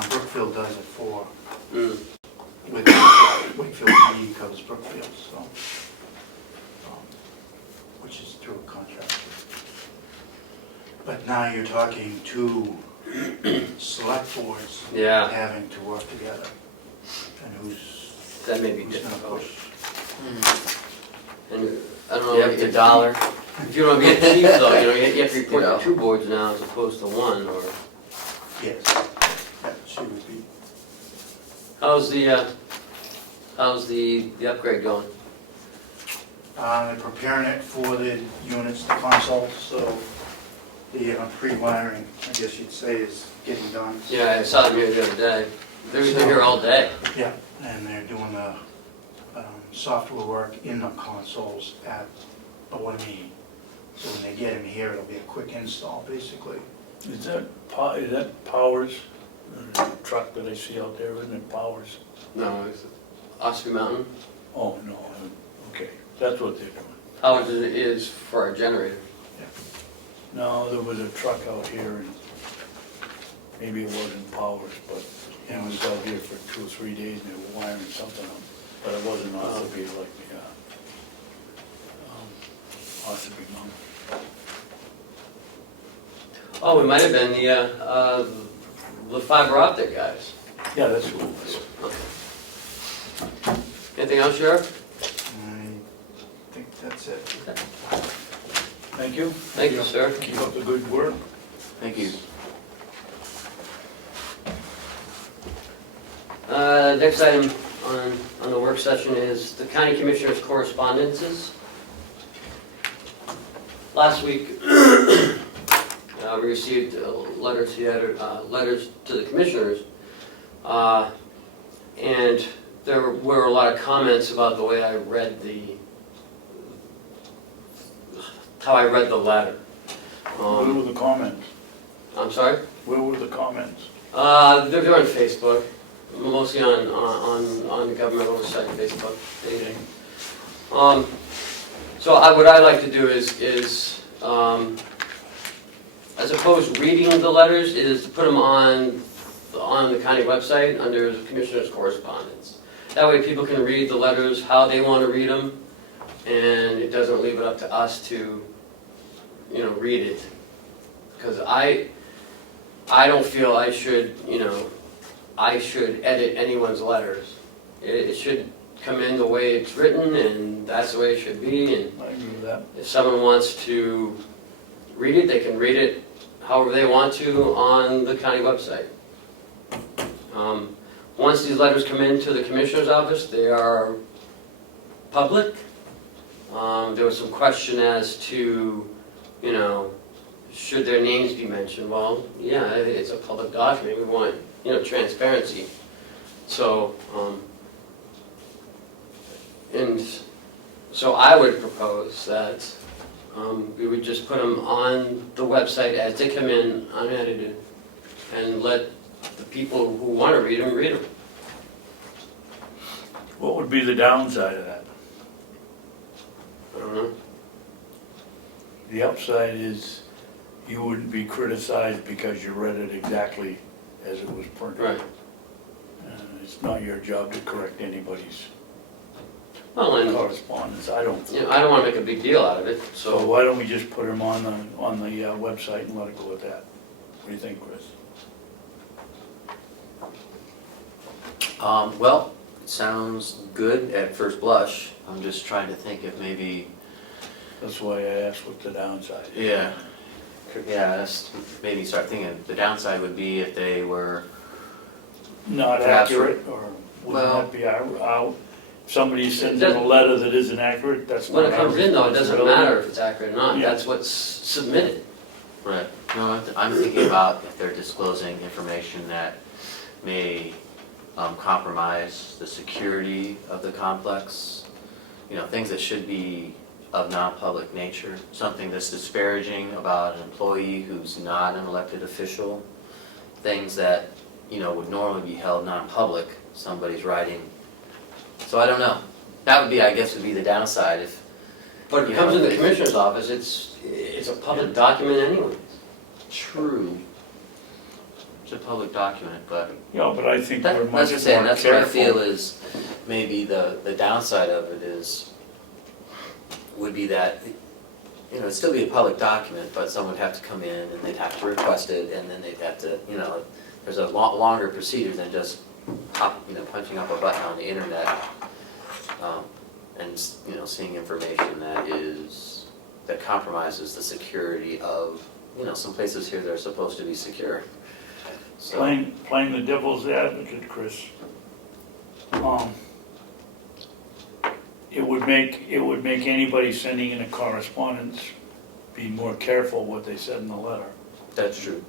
Brookfield does it for, Mm. with Wakefield PD covers Brookfield, so, which is through a contract. But now you're talking 2 select boards Yeah, having to work together, and who's that may be gonna difficult. push? And I don't know. Yeah, with the dollar. If you want to be a chief though, you have to report You know. to 2 boards now as opposed to 1, or, Yes, yeah, she would be. how's the upgrade going? They're preparing it for the units, the consoles, so the pre-wiring, I guess you'd say, is getting done. Yeah, I saw them here the other day. They're here all day. Yeah, and they're doing the software work in the consoles at O&E. So when they get in here, it'll be a quick install, basically. Is that Powers, the truck that I see out there, isn't it Powers? No, it's Ossipee Mountain. Oh, no, okay, that's what they're doing. How it is for our generator. No, there was a truck out here, and maybe it wasn't Powers, but it was out here for 2 or 3 days, and they were wiring something up. But it wasn't Ossipee like the, Ossipee Mountain. Oh, it might have been the fiber optic guys. Yeah, that's what it was. Okay. Anything else, Sheriff? I think that's it. Thank you. Thank you, sir. Keep up the good work. Thank you. Next item on the work session is the county commissioners' correspondences. Last week, we received a letter to the editor, letters to the commissioners, and there were a lot of comments about the way I read how I read the letter. Where were the comments? I'm sorry? Where were the comments? They're on Facebook, mostly on the Government Oversight Facebook page. So what I like to do is as opposed to reading the letters, is to put them on the county website under the Commissioner's Correspondence. That way people can read the letters how they want to read them, and it doesn't leave it up to us to, read it. Because I don't feel I should edit anyone's letters. It should come in the way it's written, and that's the way it should be. And I agree with that. if someone wants to read it, they can read it however they want to on the county website. Once these letters come into the Commissioner's office, they are public. There was some question as to, you know, should their names be mentioned? Well, yeah, it's a public document, we want, you know, transparency. So, and so I would propose that we would just put them on the website as they come in, unedited, and let the people who want to read them, read them. What would be the downside of that? I don't know. The upside is you wouldn't be criticized because you read it exactly as it was printed. Right. It's not your job to correct anybody's Well, and, correspondence, I don't. you know, I don't want to make a big deal out of it, So so, why don't we just put them on the website and let it go with that? What do you think, Chris? Well, it sounds good at first blush. I'm just trying to think if maybe, That's why I asked what the downside is. yeah, that's, maybe start thinking, the downside would be if they were, Not Perhaps- accurate, or wouldn't Well- that be out? Somebody sends in a letter that isn't accurate, that's not when it our comes in though, it doesn't responsibility. matter if it's accurate or not, Yeah. that's what's submitted. right, no, I'm thinking about if they're disclosing information that may compromise the security of the complex, you know, things that should be of non-public nature, something that's disparaging about an employee who's not an elected official, things that, you know, would normally be held non-public, somebody's writing. So I don't know. That would be, I guess, would be the downside if, But if it You comes know, in the Commissioner's office, it's a public document anyway. true, it's a public document, but Yeah, but I think we're that's much just saying, more that's what I careful. feel is, maybe the downside of it is, would be that, you know, it'd still be a public document, but someone would have to come in and they'd have to request it, and then they'd have to, you know, there's a longer procedure than just punching up a button on the internet, and, you know, seeing information that compromises the security of, you know, some places here that are supposed to be secure. So, Playing the devil's advocate, Chris. It would make anybody sending in a correspondence be more careful what they said in the letter. that's true.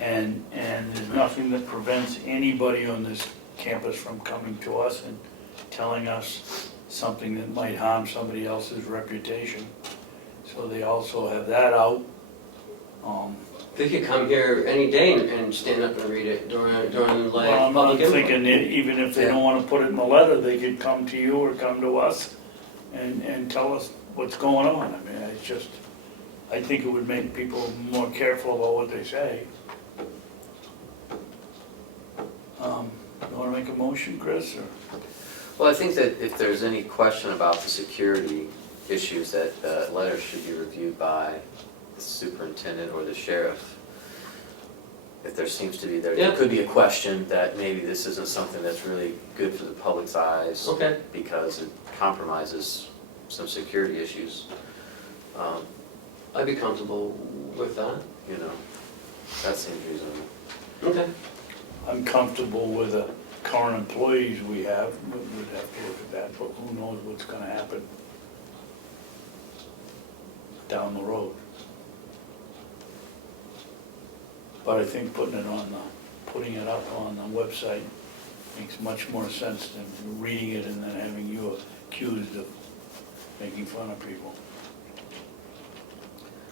And there's nothing that prevents anybody on this campus from coming to us and telling us something that might harm somebody else's reputation. So they also have that out. They could come here any day and stand up and read it during like Well, I'm public input. thinking that even if they don't wanna put it in the letter, they could come to you or come to us and tell us what's going on. I mean, I think it would make people more careful about what they say. You wanna make a motion, Chris, or? Well, I think that if there's any question about the security issues, that the letter should be reviewed by the superintendent or the sheriff. If there seems to be, there Yeah. could be a question that maybe this isn't something that's really good for the public's eyes Okay, because it compromises some security issues. I'd be comfortable with that. You know, that seems reasonable. Okay. I'm comfortable with the current employees we have, but we'd have to look at that, but who knows what's gonna happen down the road. But I think putting it up on the website makes much more sense than reading it and then having you accused of making fun of people.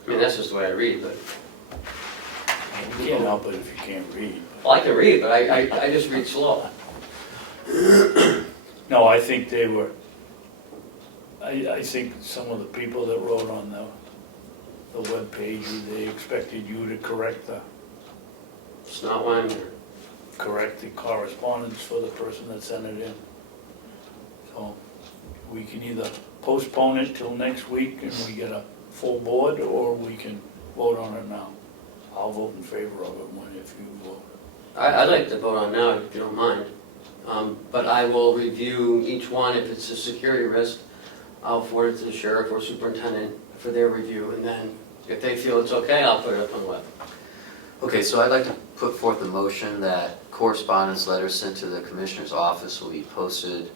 I mean, that's just the way I read, but, You can't help it if you can't read. well, I can read, but I just read slow. No, I think they were, I think some of the people that wrote on the webpage, they expected you to correct the It's not why I'm here. correspondence for the person that sent it in. So we can either postpone it till next week and we get a full board, or we can vote on it now. I'll vote in favor of it if you vote. I'd like to vote on now, if you don't mind. But I will review each one. If it's a security risk, I'll forward it to the sheriff or superintendent for their review, and then if they feel it's okay, I'll put it up on the web. Okay, so I'd like to put forth a motion that correspondence letters sent to the Commissioner's office will be posted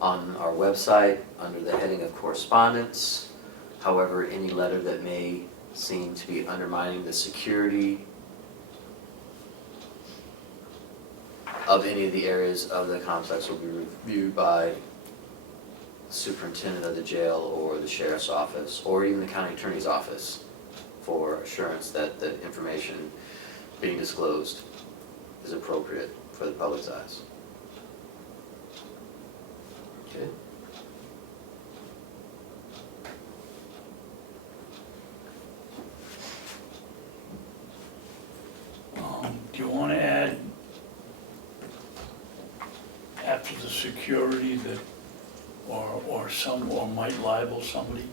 on our website under the heading of correspondence. However, any letter that may seem to be undermining the security of any of the areas of the complex will be reviewed by the superintendent of the jail or the sheriff's office or even the county attorney's office for assurance that the information being disclosed is appropriate for the public's eyes. Okay. Do you want to add after the security that, or might libel somebody?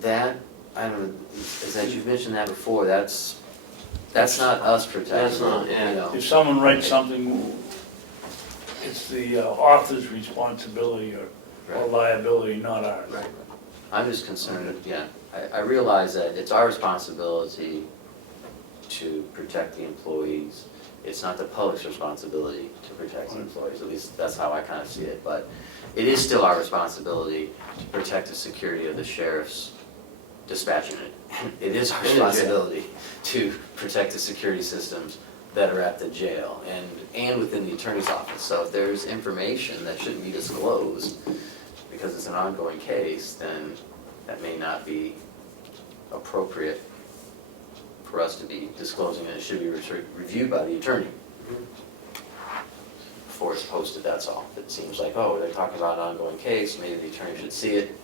That, I don't know, as you've mentioned that before, that's not us protecting. That's not, yeah. you know. If someone writes something, it's the author's responsibility or Right. liability, not ours. Right. I'm just concerned, yeah, I realize that it's our responsibility to protect the employees. It's not the public's responsibility to protect the employees, at least that's how I kind of see it. But it is still our responsibility to protect the security of the sheriff's dispatch unit. It is our In the jail. responsibility to protect the security systems that are at the jail and within the attorney's office. So if there's information that shouldn't be disclosed because it's an ongoing case, then that may not be appropriate for us to be disclosing, and it should be reviewed by the attorney before it's posted, that's all. If it seems like, oh, they're talking about an ongoing case, maybe the attorney should see it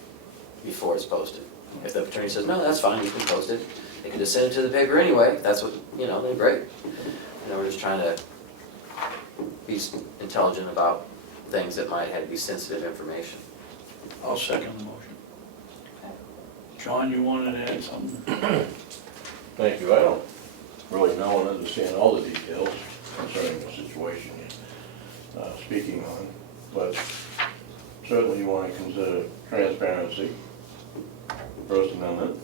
before it's posted. If the attorney says, no, that's fine, you can post it, they can just send it to the paper anyway, that's what, then great. We're just trying to be intelligent about things that might have be sensitive information. I'll second the motion. John, you wanted to add something? Thank you. I don't really know and understand all the details concerning the situation you're speaking on, but certainly you want to consider transparency, First Amendment,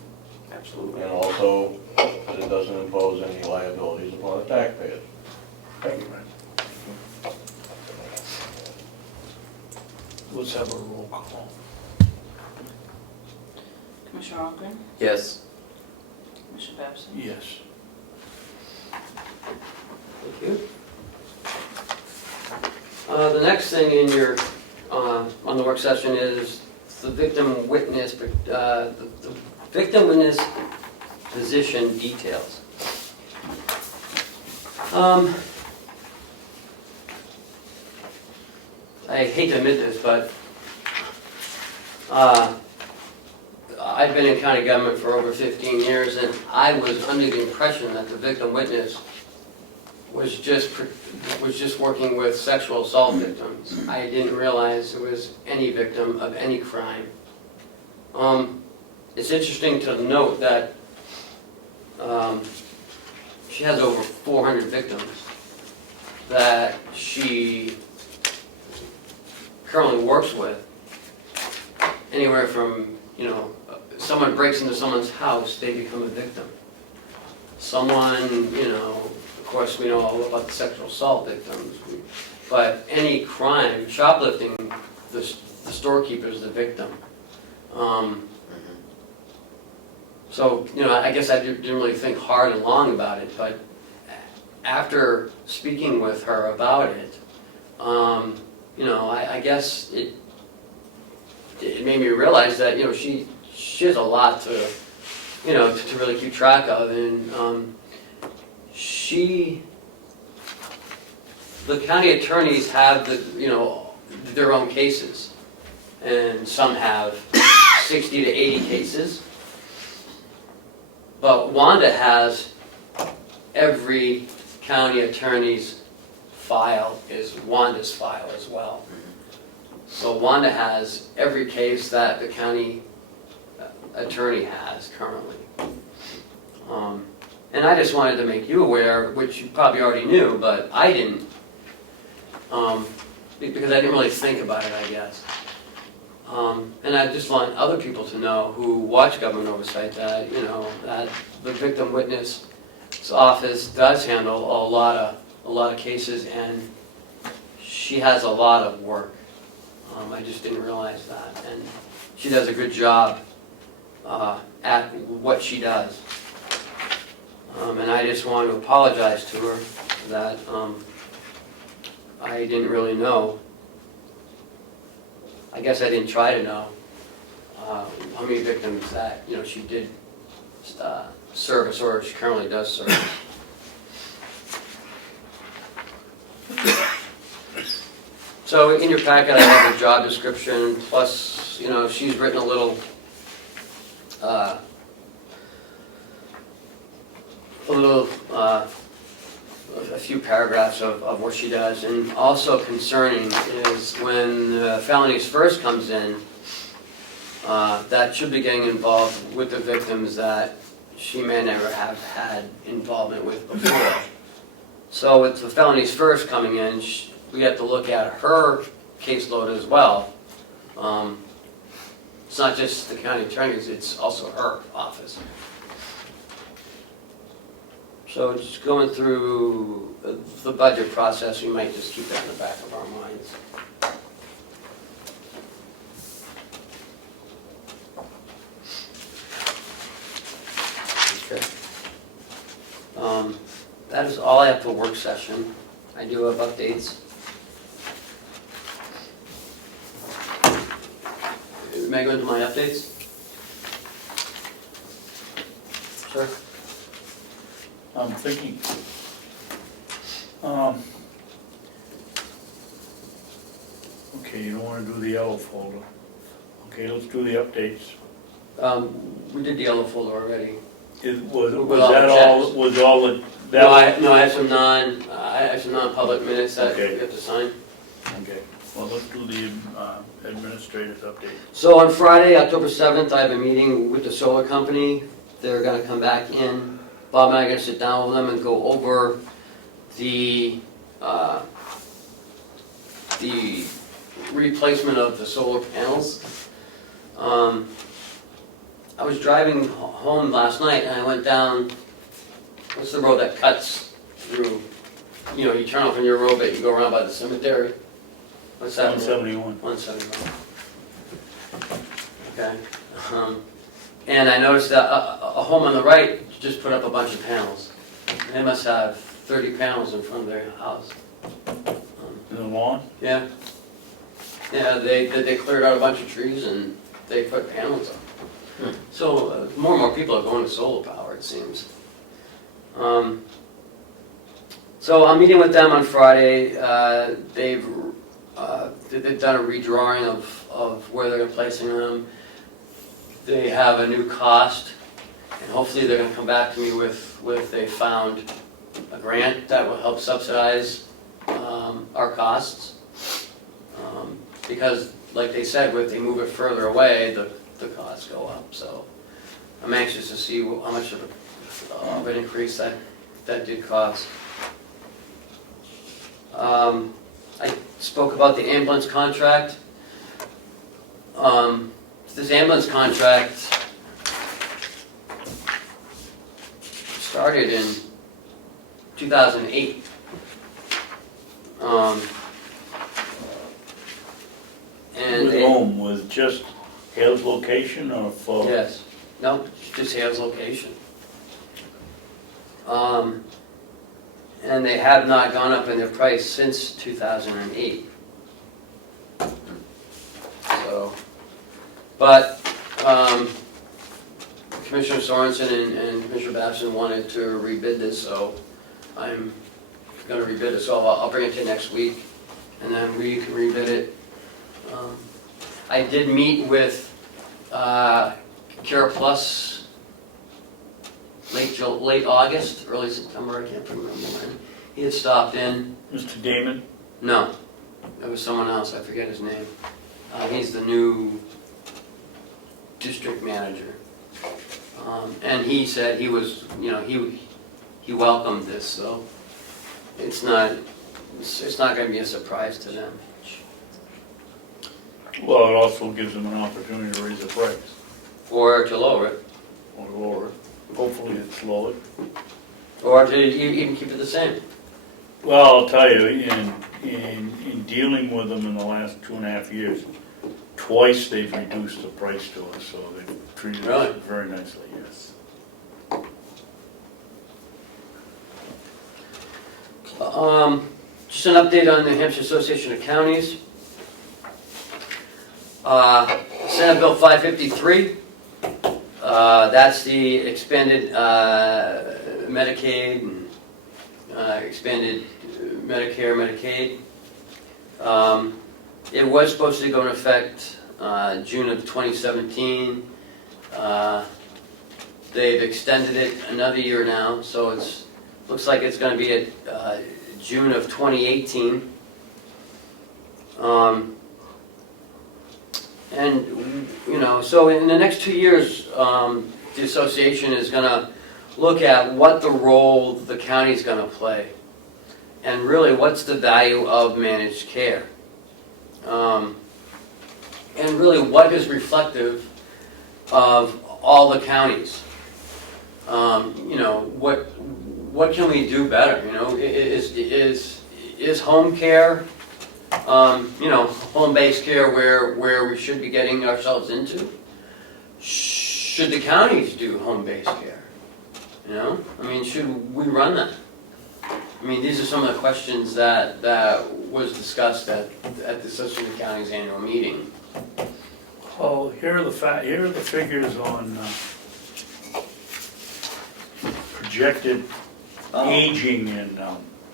Absolutely. and also that it doesn't impose any liabilities upon the taxpayers. Thank you. Let's have a roll call. Commissioner Ahlgren, Yes. Commissioner Babson, Yes. Thank you. The next thing in your, on the work session is the victim witness, the victim witness position details. I hate to admit this, but I've been in county government for over 15 years, and I was under the impression that the victim witness was just working with sexual assault victims. I didn't realize it was any victim of any crime. It's interesting to note that she has over 400 victims that she currently works with. Anywhere from, someone breaks into someone's house, they become a victim. Someone, of course, we know all about the sexual assault victims, but any crime, shoplifting, the storekeeper is the victim. So, I guess I didn't really think hard and long about it, but after speaking with her about it, I guess it made me realize that, she has a lot to, to really keep track of, and the county attorneys have their own cases, and some have 60 to 80 cases, but Wanda has every county attorney's file is Wanda's file as well. So Wanda has every case that the county attorney has currently. And I just wanted to make you aware, which you probably already knew, but I didn't, because I didn't really think about it, I guess. And I just want other people to know who watch government oversight that, that the victim witness office does handle a lot of cases, and she has a lot of work. I just didn't realize that, and she does a good job at what she does. And I just want to apologize to her that I didn't really know. I guess I didn't try to know how many victims that, she did service, or she currently does service. So in your packet, I have a job description, plus, she's written a few paragraphs of what she does. And also concerning is when felonies first comes in, that should be getting involved with the victims that she may never have had involvement with before. So with the felonies first coming in, we have to look at her caseload as well. It's not just the county attorneys, it's also her office. So just going through the budget process, we might just keep that in the back of our minds. Okay. That is all I have for work session. I do have updates. May I go into my updates? Sure. I'm thinking, okay, you don't wanna do the yellow folder. Okay, let's do the updates. We did the yellow folder already. Was With all that the all, checks. was all the? No, I have some non-public minutes that Okay. we have to sign. Okay, well, let's do the administrative update. So on Friday, October 7th, I have a meeting with the solar company. They're gonna come back in. Bob and I are gonna sit down with them and go over the replacement of the solar panels. I was driving home last night and I went down, what's the road that cuts through, you turn off on your road, but you go around by the cemetery? What's that? 171. 171. Okay. And I noticed that a home on the right just put up a bunch of panels. They must have 30 panels in front of their house. In the lawn? Yeah. Yeah, they cleared out a bunch of trees and they put panels up. So more and more people are going to solar power, it seems. So I'm meeting with them on Friday. They've done a redrawing of where they're placing them. They have a new cost, and hopefully they're going to come back to me with they found a grant that will help subsidize our costs. Because, like they said, if they move it further away, the costs go up. So I'm anxious to see how much of an increase that did cost. I spoke about the ambulance contract. This ambulance contract started in 2008. And With whom, with just Hale's location or for? yes, no, just Hale's location. And they have not gone up in their price since 2008. So, but Commissioner Sorensen and Commissioner Babson wanted to rebid this, so I'm going to rebid it. So I'll bring it to you next week, and then we can rebid it. I did meet with Carroll Plus late August, early September, I can't remember when. He had stopped in. Mr. Damon? No, it was someone else, I forget his name. He's the new district manager. And he said he was, he welcomed this, so it's not going to be a surprise to them. Well, it also gives them an opportunity to raise the price Or to lower it. or lower it. Hopefully it's lowered. Or to even keep it the same? Well, I'll tell you, in dealing with them in the last 2.5 years, twice they've reduced the price to us, so they've treated Really? us very nicely, yes. Just an update on the New Hampshire Association of Counties. Senate Bill 553, that's the expanded Medicaid and expanded Medicare, Medicaid. It was supposed to go into effect June of 2017. They've extended it another year now, so looks like it's going to be at June of 2018. And, you know, so in the next 2 years, the association is going to look at what the role the county is going to play, and really what's the value of managed care, and really what is reflective of all the counties. You know, what can we do better? You know, is home care, you know, home-based care where we should be getting ourselves into? Should the counties do home-based care? You know, I mean, should we run that? I mean, these are some of the questions that was discussed at the Association of Counties annual meeting. Well, here are the figures on projected aging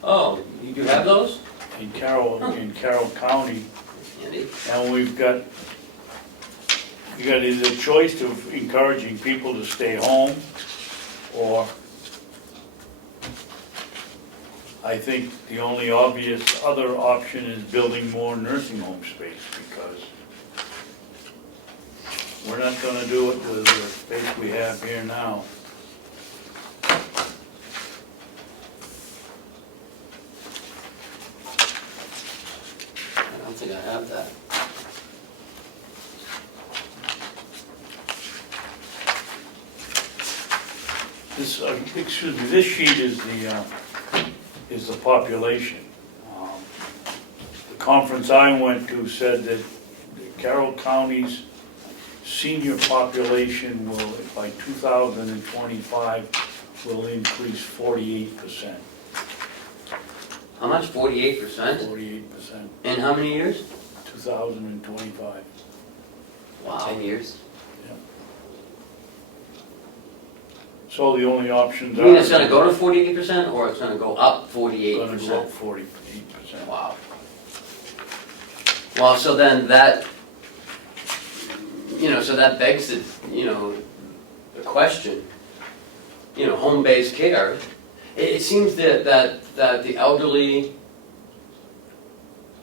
Oh, you do have those? in Carroll County, Andy? and you got either a choice of encouraging people to stay home, or I think the only obvious other option is building more nursing home space, because we're not gonna do it with the space we have here now. I don't think I have that. This, excuse me, this sheet is the population. The conference I went to said that Carroll County's senior population will, by 2025, will increase 48%. How much? 48%? 48%, In how many years? 2025. Wow. 10 years? So the only options You are. mean it's gonna go to 48%, or it's gonna go up 48%? Gonna go up 48%. Wow. Well, so then that, you know, so that begs the, you know, the question, you know, home-based care. It seems that the elderly,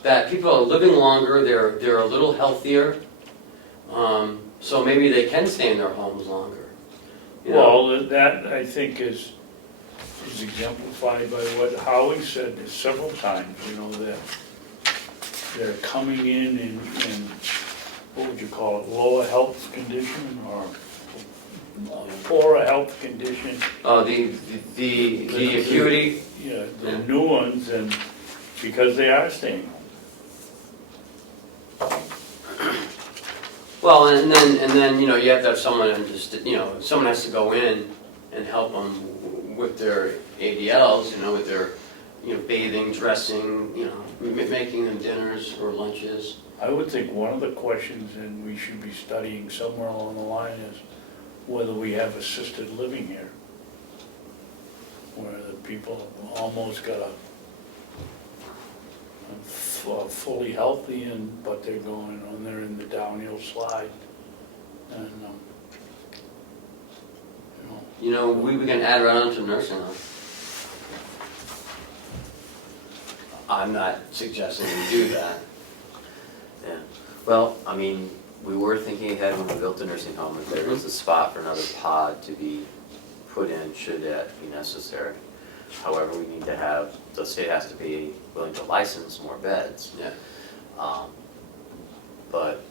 that people are living longer, they're a little healthier, so maybe they can stay in their homes longer. You know? Well, that, I think, is exemplified by what Howie said several times, you know, that they're coming in, what would you call it, lower health condition, or poorer health condition. Oh, the acuity. Yeah, the new ones, and because they are staying home. Well, and then, you know, you have to have someone, and just, you know, someone has to go in and help them with their ADLs, you know, with their, you know, bathing, dressing, you know, making them dinners or lunches. I would think one of the questions, and we should be studying somewhere along the line, is whether we have assisted living here, where the people almost got fully healthy, but they're going on, they're in the downhill slide, and You know, we can add right on to nursing home. I'm not suggesting we do that. Yeah. Well, I mean, we were thinking ahead when we built the nursing home, that there was a spot for another pod to be put in should that be necessary. However, we need to have, the state has to be willing to license more beds. Yeah. But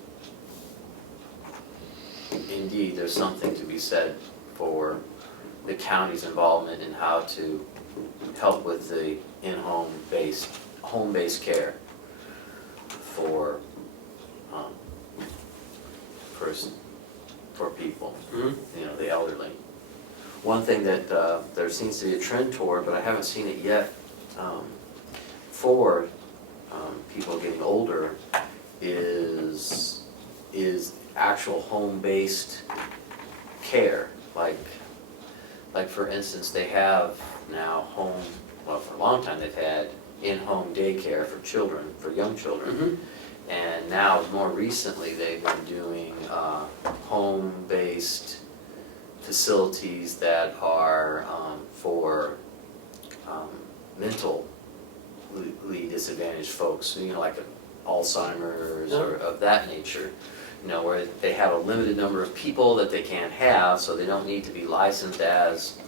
indeed, there's something to be said for the county's involvement in how to help with the home-based care for, for people, Mhm. you know, the elderly. One thing that there seems to be a trend toward, but I haven't seen it yet, for people getting older is actual home-based care. Like for instance, they have now for a long time they've had in-home daycare for children, for young children. Mhm. And now, more recently, they've been doing home-based facilities that are for mentally disadvantaged folks, you know, like Alzheimer's or of that nature. You know, where they have a limited number of people that they can't have, so they don't need to be licensed as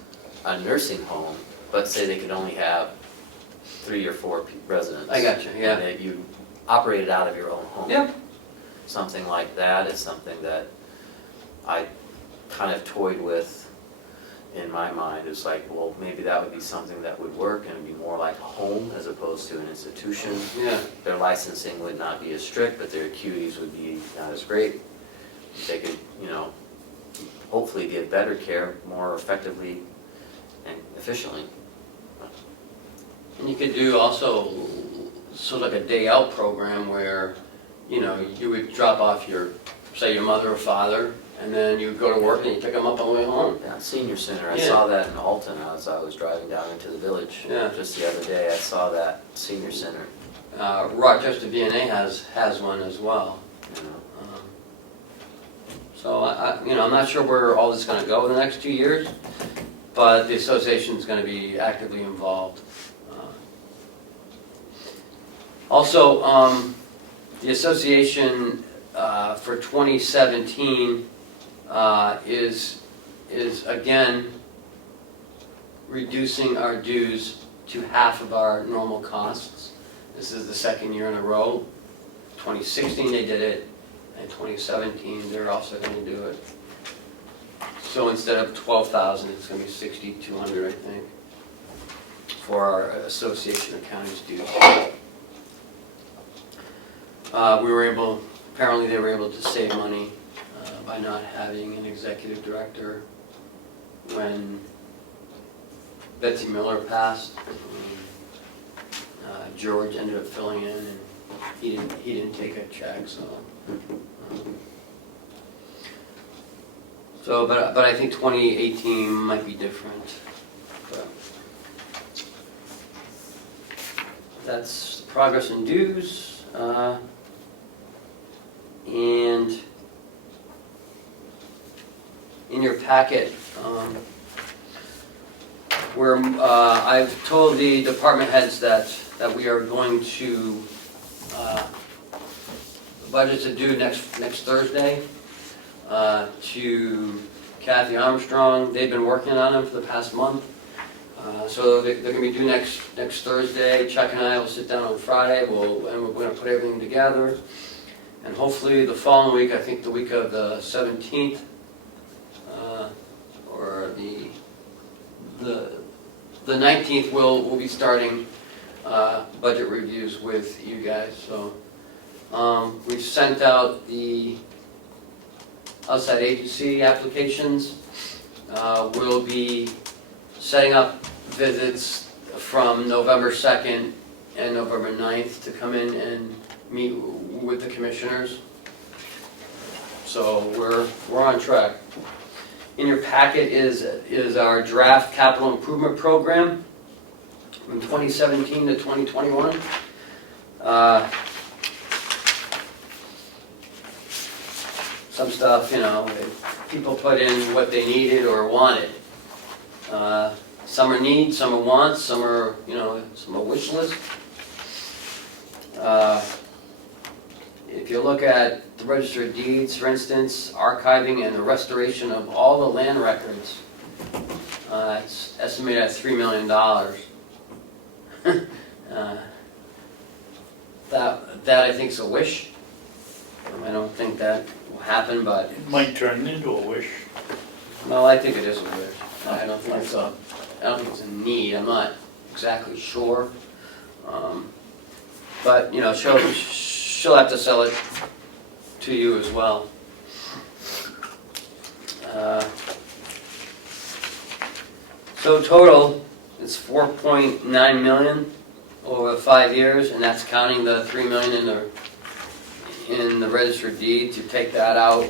a nursing home, but say they could only have 3 or 4 residents. I got you, yeah. And that you operate it out of your own home. Yep. Something like that is something that I kind of toyed with in my mind. It's like, well, maybe that would be something that would work and it'd be more like a home as opposed to an institution. Yeah. Their licensing would not be as strict, but their acuities would be not as great. They could, you know, hopefully give better care more effectively and efficiently. And you could do also sort of like a day out program where, you know, you would drop off say your mother or father, and then you would go to work and you pick them up on the way home. Yeah, senior center, I Yeah. saw that in Alton as I was driving down into the village. Yeah. Just the other day, I saw that senior center, Rochester VNA has one as well. you know. So you know, I'm not sure where all this is going to go in the next 2 years, but the association is going to be actively involved. Also, the association for 2017 is again reducing our dues to half of our normal costs. This is the second year in a row. 2016 they did it, and 2017 they're also going to do it. So instead of 12,000, it's going to be 6,200, I think, for our Association of Counties dues. Apparently they were able to save money by not having an executive director when Betsy Miller passed. George ended up filling in, and he didn't take a check, so. But I think 2018 might be different. But that's progress in dues. And in your packet, where I've told the department heads that we are going to, the budgets are due next Thursday to Kathy Armstrong. They've been working on them for the past month. So they're going to be due next Thursday. Chuck and I will sit down on Friday, and we're going to put everything together. And hopefully the following week, I think the week of the 17th, or the 19th, we'll be starting budget reviews with you guys. So we've sent out the outside agency applications. We'll be setting up visits from November 2nd and November 9th to come in and meet with the commissioners. So we're on track. In your packet is our draft capital improvement program from 2017 to 2021. Some stuff, you know, people put in what they needed or wanted. Some are needs, some are wants, some are, you know, some are wish list. If you look at the Register of Deeds, for instance, archiving and the restoration of all the land records, it's estimated at $3 million. That I think is a wish. I don't think that will happen, but It might turn into a wish. well, I think it is a wish. I don't think it's a need, I'm not exactly sure. But, you know, she'll have to sell it to you as well. So total, it's 4.9 million over 5 years, and that's counting the 3 million in the registered deed. To take that out,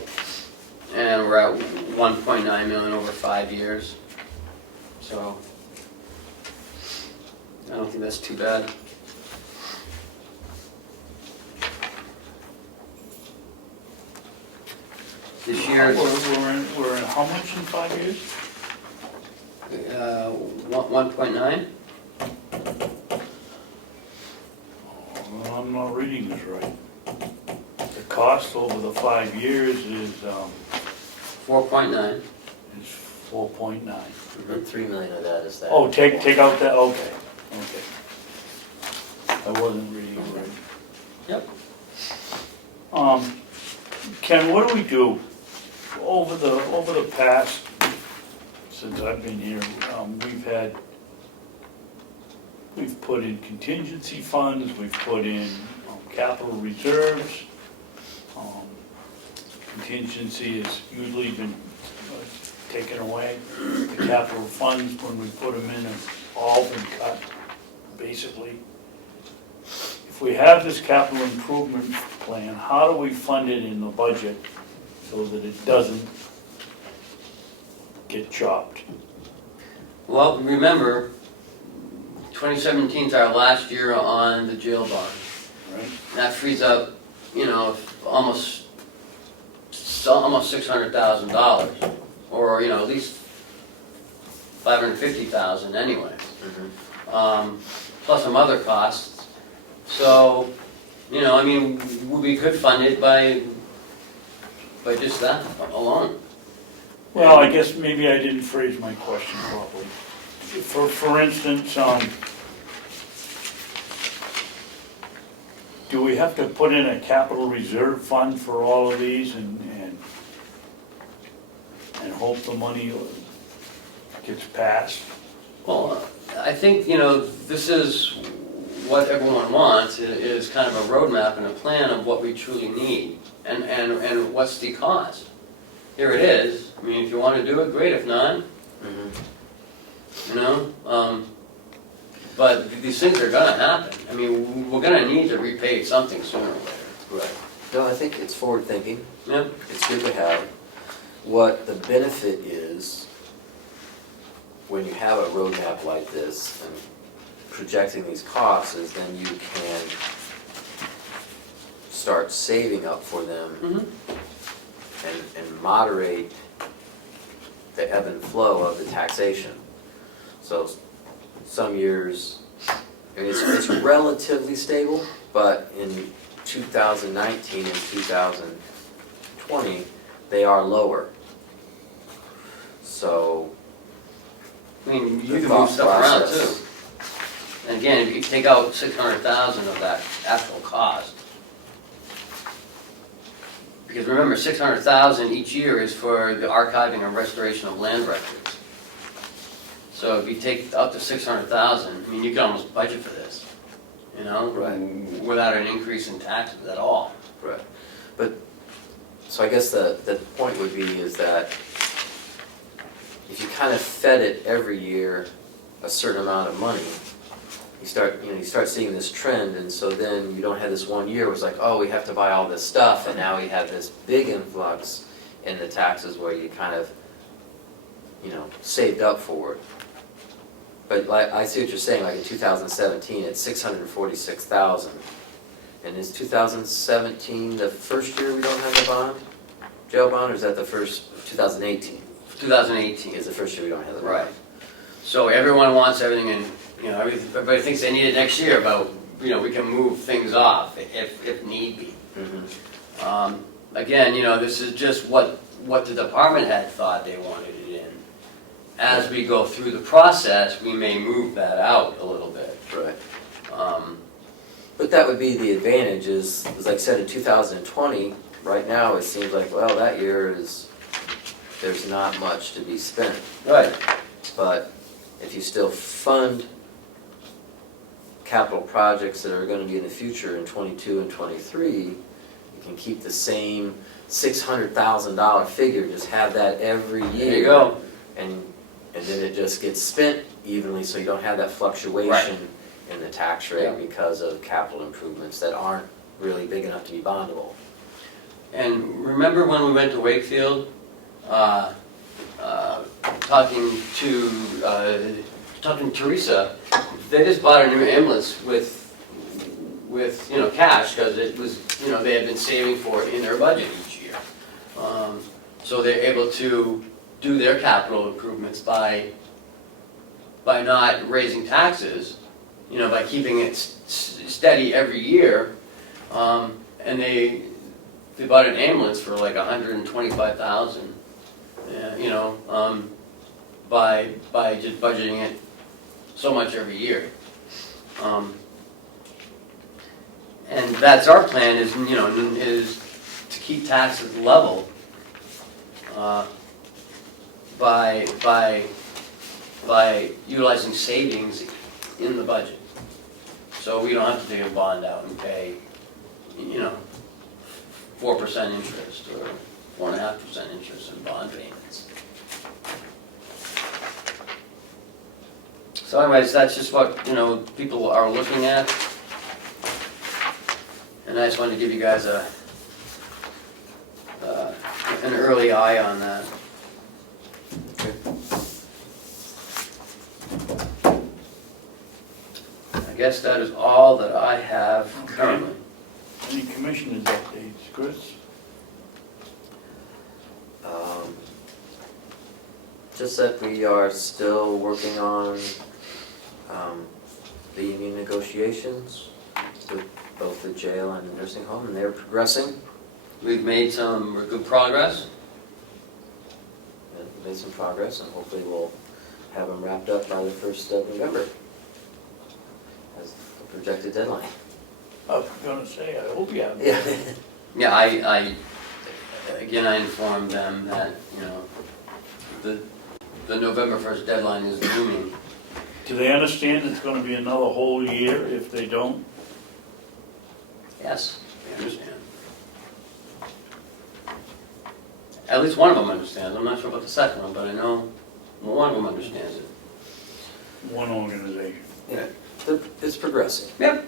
and we're at 1.9 million over 5 years. So I don't think that's too bad. This year, We're in how much in 5 years? 1.9? Well, I'm not reading this right. The cost over the 5 years is 4.9. 4.9. And 3 million of that is that. Oh, take out that, okay. I wasn't reading it right. Yep. Ken, what do we do over the past, since I've been here, we've put in contingency funds, we've put in capital reserves. Contingency has usually been taken away. The capital funds, when we put them in, have all been cut, basically. If we have this capital improvement plan, how do we fund it in the budget so that it doesn't get chopped? Well, remember, 2017 is our last year on the jail bond. Right? That frees up, you know, almost $600,000, or, you know, at least $550,000 anyway. Plus some other costs. So, you know, I mean, we could fund it by just that alone. Well, I guess maybe I didn't phrase my question properly. For instance, do we have to put in a capital reserve fund for all of these and hope the money gets passed? Well, I think, you know, this is what everyone wants, is kind of a roadmap and a plan of what we truly need, and what's the cost. Here it is. I mean, if you want to do it, great. If not, you know, but these things are gonna happen. I mean, we're gonna need to repay something sooner or later. Right. No, I think it's forward thinking. Yeah. It's good to have. What the benefit is, when you have a roadmap like this and projecting these costs, is then you can start saving up for them and moderate the ebb and flow of the taxation. So some years, and it's relatively stable, but in 2019 and 2020, they are lower. So, I mean, The you can thought move stuff around process. too. And again, if you take out 600,000 of that actual cost, because remember, 600,000 each year is for the archiving and restoration of land records. So if you take up to 600,000, I mean, you can almost budget for this, you know, Right. without an increase in taxes at all. right. But, so I guess the point would be is that if you kind of fed it every year a certain amount of money, you start seeing this trend, and so then you don't have this one year where it's like, oh, we have to buy all this stuff, and now we have this big influx in the taxes where you kind of, saved up for it. But like, I see what you're saying, like in 2017, it's 646,000. And is 2017 the first year we don't have the bond? Jail bond, or is that the first, 2018? 2018. Is the first year we don't have the bond? Right. So everyone wants everything in, everybody thinks they need it next year, but, we can move things off if need be. Again, this is just what the department head thought they wanted it in. As we go through the process, we may move that out a little bit. Right. But that would be the advantage is like I said, in 2020, right now, it seems like, well, that year is there's not much to be spent. Right. But if you still fund capital projects that are gonna be in the future in '22 and '23, you can keep the same $600,000 figure, just have that every year. There you go. And then it just gets spent evenly, so you don't have that fluctuation in the tax rate Yeah. because of capital improvements that aren't really big enough to be bondable. And remember when we went to Wakefield, talking to Teresa, they just bought a new ambulance with cash, because it was, they had been saving for it in their budget each year. So they're able to do their capital improvements by not raising taxes, by keeping it steady every year. And they bought an ambulance for like $125,000, by just budgeting it so much every year. And that's our plan, is to keep taxes level by utilizing savings in the budget. So we don't have to take a bond out and pay, 4% interest or 4.5% interest in bond payments. So anyways, that's just what, people are looking at. And I just wanted to give you guys an early eye on that. I guess that is all that I have currently. Any commissioners updates, Chris? Just that we are still working on the union negotiations with both the jail and the nursing home, and they're progressing. We've made some good progress. And made some progress, and hopefully we'll have them wrapped up by the 1st of November as the projected deadline. I was gonna say, I hope you have. Yeah. Yeah, I informed them that, the November 1st deadline is looming. Do they understand it's gonna be another whole year if they don't? Yes, they understand. At least one of them understands. I'm not sure about the second one, but I know one of them understands it. One organization. Yeah, it's progressing. Yep.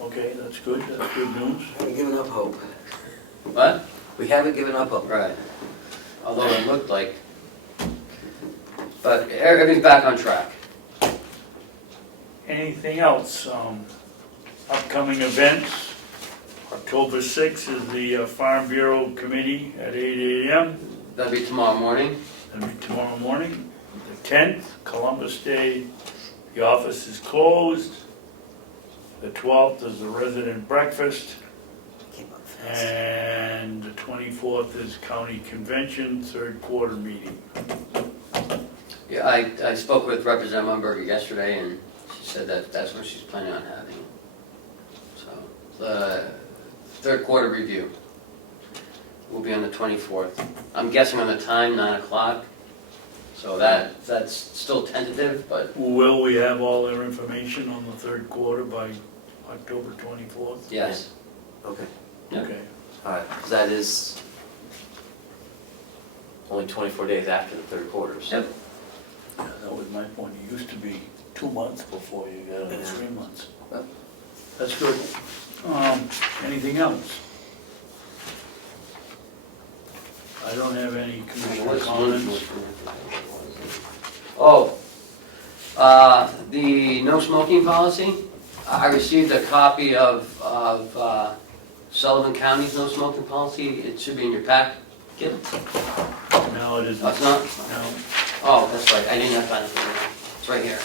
Okay, that's good news. We haven't given up hope. What? We haven't given up hope. Right. Although it looked like, but everything's back on track. Anything else? Upcoming events. October 6th is the Farm Bureau Committee at 8 a.m. That'll be tomorrow morning. That'll be tomorrow morning. The 10th, Columbus Day, the office is closed. The 12th is the resident breakfast. And the 24th is county convention, 3rd quarter meeting. Yeah, I spoke with Representative Umberger yesterday, and she said that that's what she's planning on having. So, the 3rd quarter review will be on the 24th. I'm guessing on the time, 9 o'clock. So that's still tentative, but Will we have all their information on the 3rd quarter by October 24th? yes. Okay. Yeah. Okay. All right, 'cause that is only 24 days after the 3rd quarter, so. Yep. Yeah, that was my point. It used to be 2 months before you got it, 3 months. Well. That's good. Anything else? I don't have any commissioner comments. Oh, the no smoking policy. I received a copy of Sullivan County's no smoking policy. It should be in your packet. No, it isn't. Oh, it's not? No. Oh, that's right, I didn't have time for it. It's right here.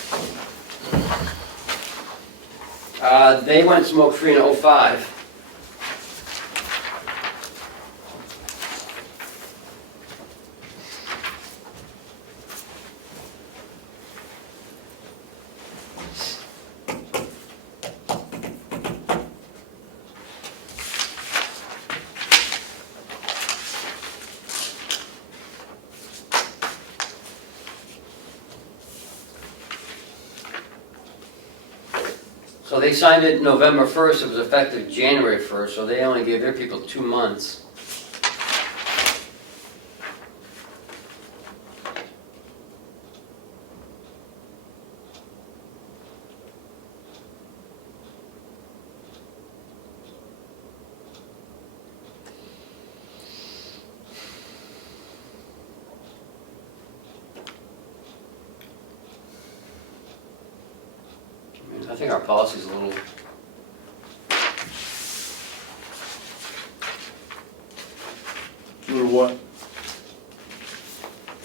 They went smoke-free in '05. So they signed it November 1st, it was effective January 1st, so they only gave their people 2 months. I think our policy's a little, Little what?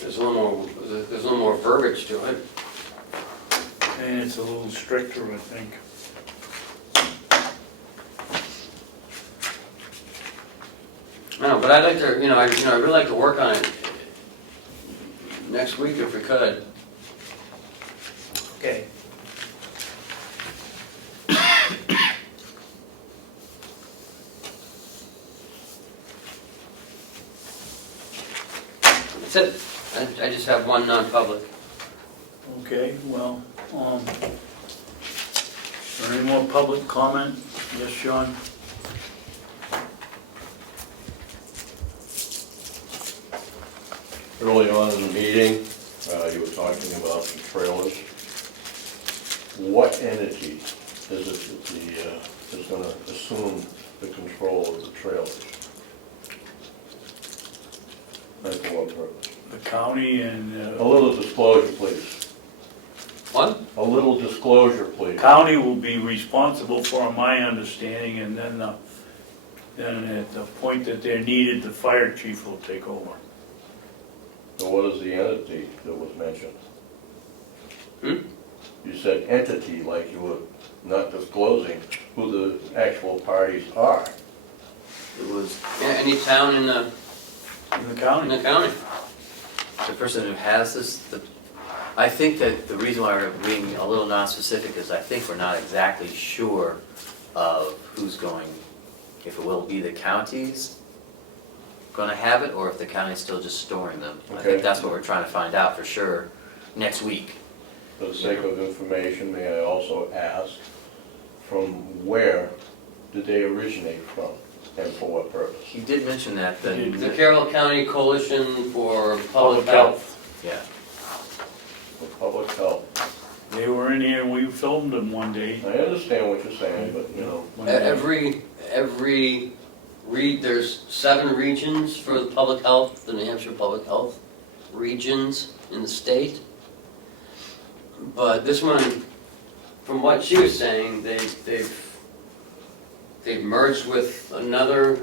there's a little more verbiage to it. And it's a little stricter, I think. I know, but I'd like to, I'd really like to work on it next week if we could. Okay. That's it. I just have one non-public. Okay, well, is there any more public comment? Yes, Sean? Early on in the meeting, you were talking about the trailers. What entity is it that is going to assume the control of the trailers? And for what purpose? The county and, A little disclosure, please. What? A little disclosure, please. county will be responsible for, my understanding, and then at the point that they're needed, the fire chief will take over. So what is the entity that was mentioned? Hmm? You said entity, like you were not disclosing who the actual parties are. It was Any town in the In the county? county. the person who has this, I think that the reason why we're being a little non-specific is I think we're not exactly sure of who's going, if it will be the counties gonna have it, or if the county's still just storing them. I Okay. think that's what we're trying to find out for sure next week. For the sake of information, may I also ask, from where did they originate from and for what purpose? He did mention that, The Carroll County Coalition for Public Health. yeah. For public health. They were in here, we filmed them one day. I understand what you're saying, but you know, One day. There's 7 regions for the public health, the New Hampshire Public Health regions in the state. But this one, from what she was saying, they've merged with another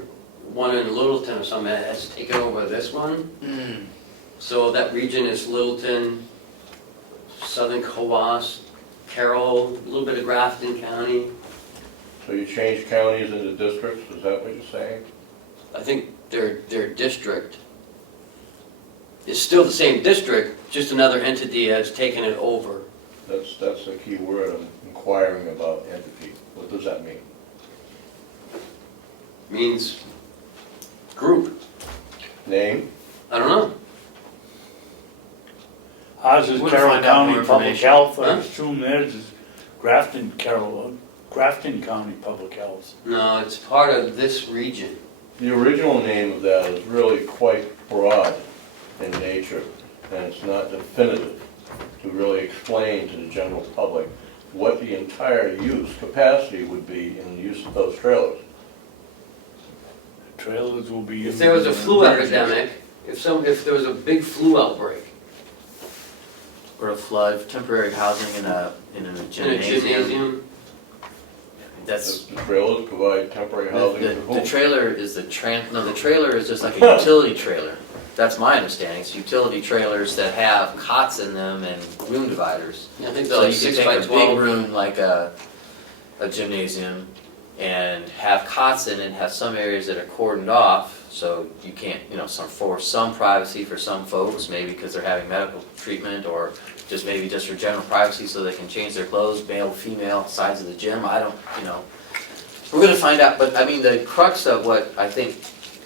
one in Littleton or something that has taken over this one. So that region is Littleton, Southern Cowas, Carroll, a little bit of Grafton County. so you changed counties into districts, is that what you're saying? I think their district is still the same district, just another entity has taken it over. That's the key word I'm inquiring about, entity. What does that mean? Means group. Name? I don't know. Ours is We'll Carroll find out more County Public information. Health, I Huh? assume theirs is Grafton County Public Health. No, it's part of this region. The original name of that is really quite broad in nature, and it's not definitive to really explain to the general public what the entire use capacity would be in the use of those trailers. Trailers will be. If there was a used in flu emergencies. epidemic, if there was a big flu outbreak Or a flood, temporary housing in a in a gymnasium. gymnasium, That's, The trailers provide temporary housing to the whom? trailer is the the trailer is just like a utility trailer. That's my understanding, it's utility trailers that have cots in them and room dividers. I think So they're you like could 6 take by a big 12. room like a gymnasium and have cots in it, have some areas that are cordoned off, so you can't, for some privacy for some folks, maybe because they're having medical treatment, or maybe just for general privacy so they can change their clothes, male, female, sides of the gym, I don't, We're gonna find out, but I mean, the crux of what I think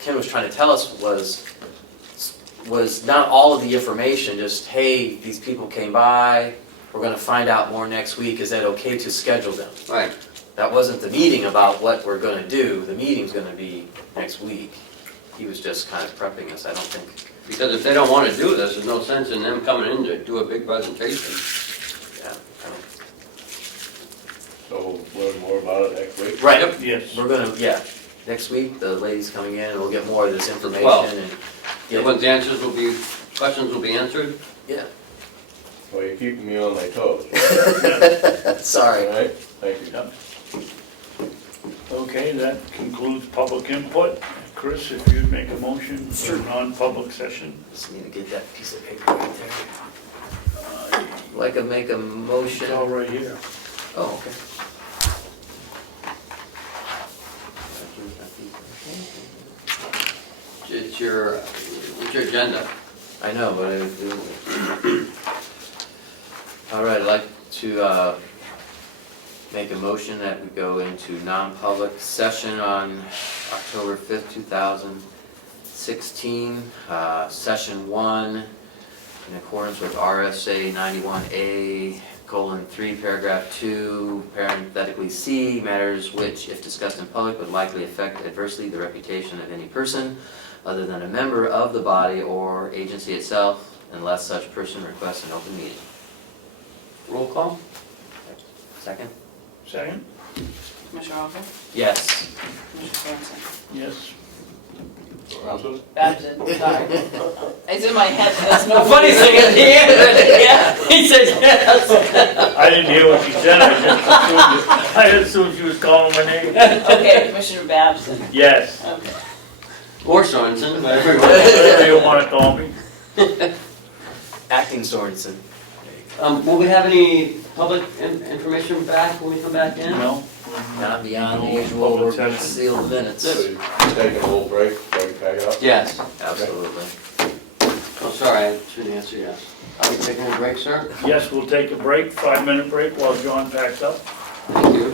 Ken was trying to tell us was not all of the information, just, hey, these people came by, we're gonna find out more next week, is that okay to schedule them? Right. that wasn't the meeting about what we're gonna do, the meeting's gonna be next week. He was just kind of prepping us, I don't think, Because if they don't wanna do this, there's no sense in them coming in to do a big presentation. yeah. I don't- So we'll learn more about it next week. Right, Yes. we're gonna, yeah, next week, the lady's coming in, and we'll get more of this information Well, and, Everyone's answers will be, questions will be answered. yeah. Well, you're keeping me on my toes. Sorry. All right, thank you. Yep. Okay, that concludes public input. Chris, if you'd make a motion for non-public session. Just need to get that piece of paper right there. Like to make a motion. It's all right here. Oh, okay. It's your agenda. I know, but all right, I'd like to make a motion that we go into non-public session on October 5th, 2016, session 1, in accordance with RSA 91A:3, paragraph 2, parenthetically C, matters which, if discussed in public, would likely affect adversely the reputation of any person other than a member of the body or agency itself, unless such person requests an open meeting. Roll call? Second? Second? Commissioner Ahlgren, Yes. Commissioner Sorensen. Yes. Babson? Babson, sorry. It's in my head, there's no. The funny thing is, he answered, yeah, he said yes. I didn't hear what you said, I just assumed she was calling my name. Okay, Commissioner Babson, Yes. okay. Or Sorensen, whatever. Whatever you wanna call me. Acting Sorensen. Will we have any public information back when we come back in? No? Not beyond the No usual, public we're session. sealed minutes. So you taking a little break, so you pack it up? Yes. Absolutely. Oh, sorry, I should answer yes. Are we taking a break, sir? Yes, we'll take a break, 5-minute break while John packs up. Thank you.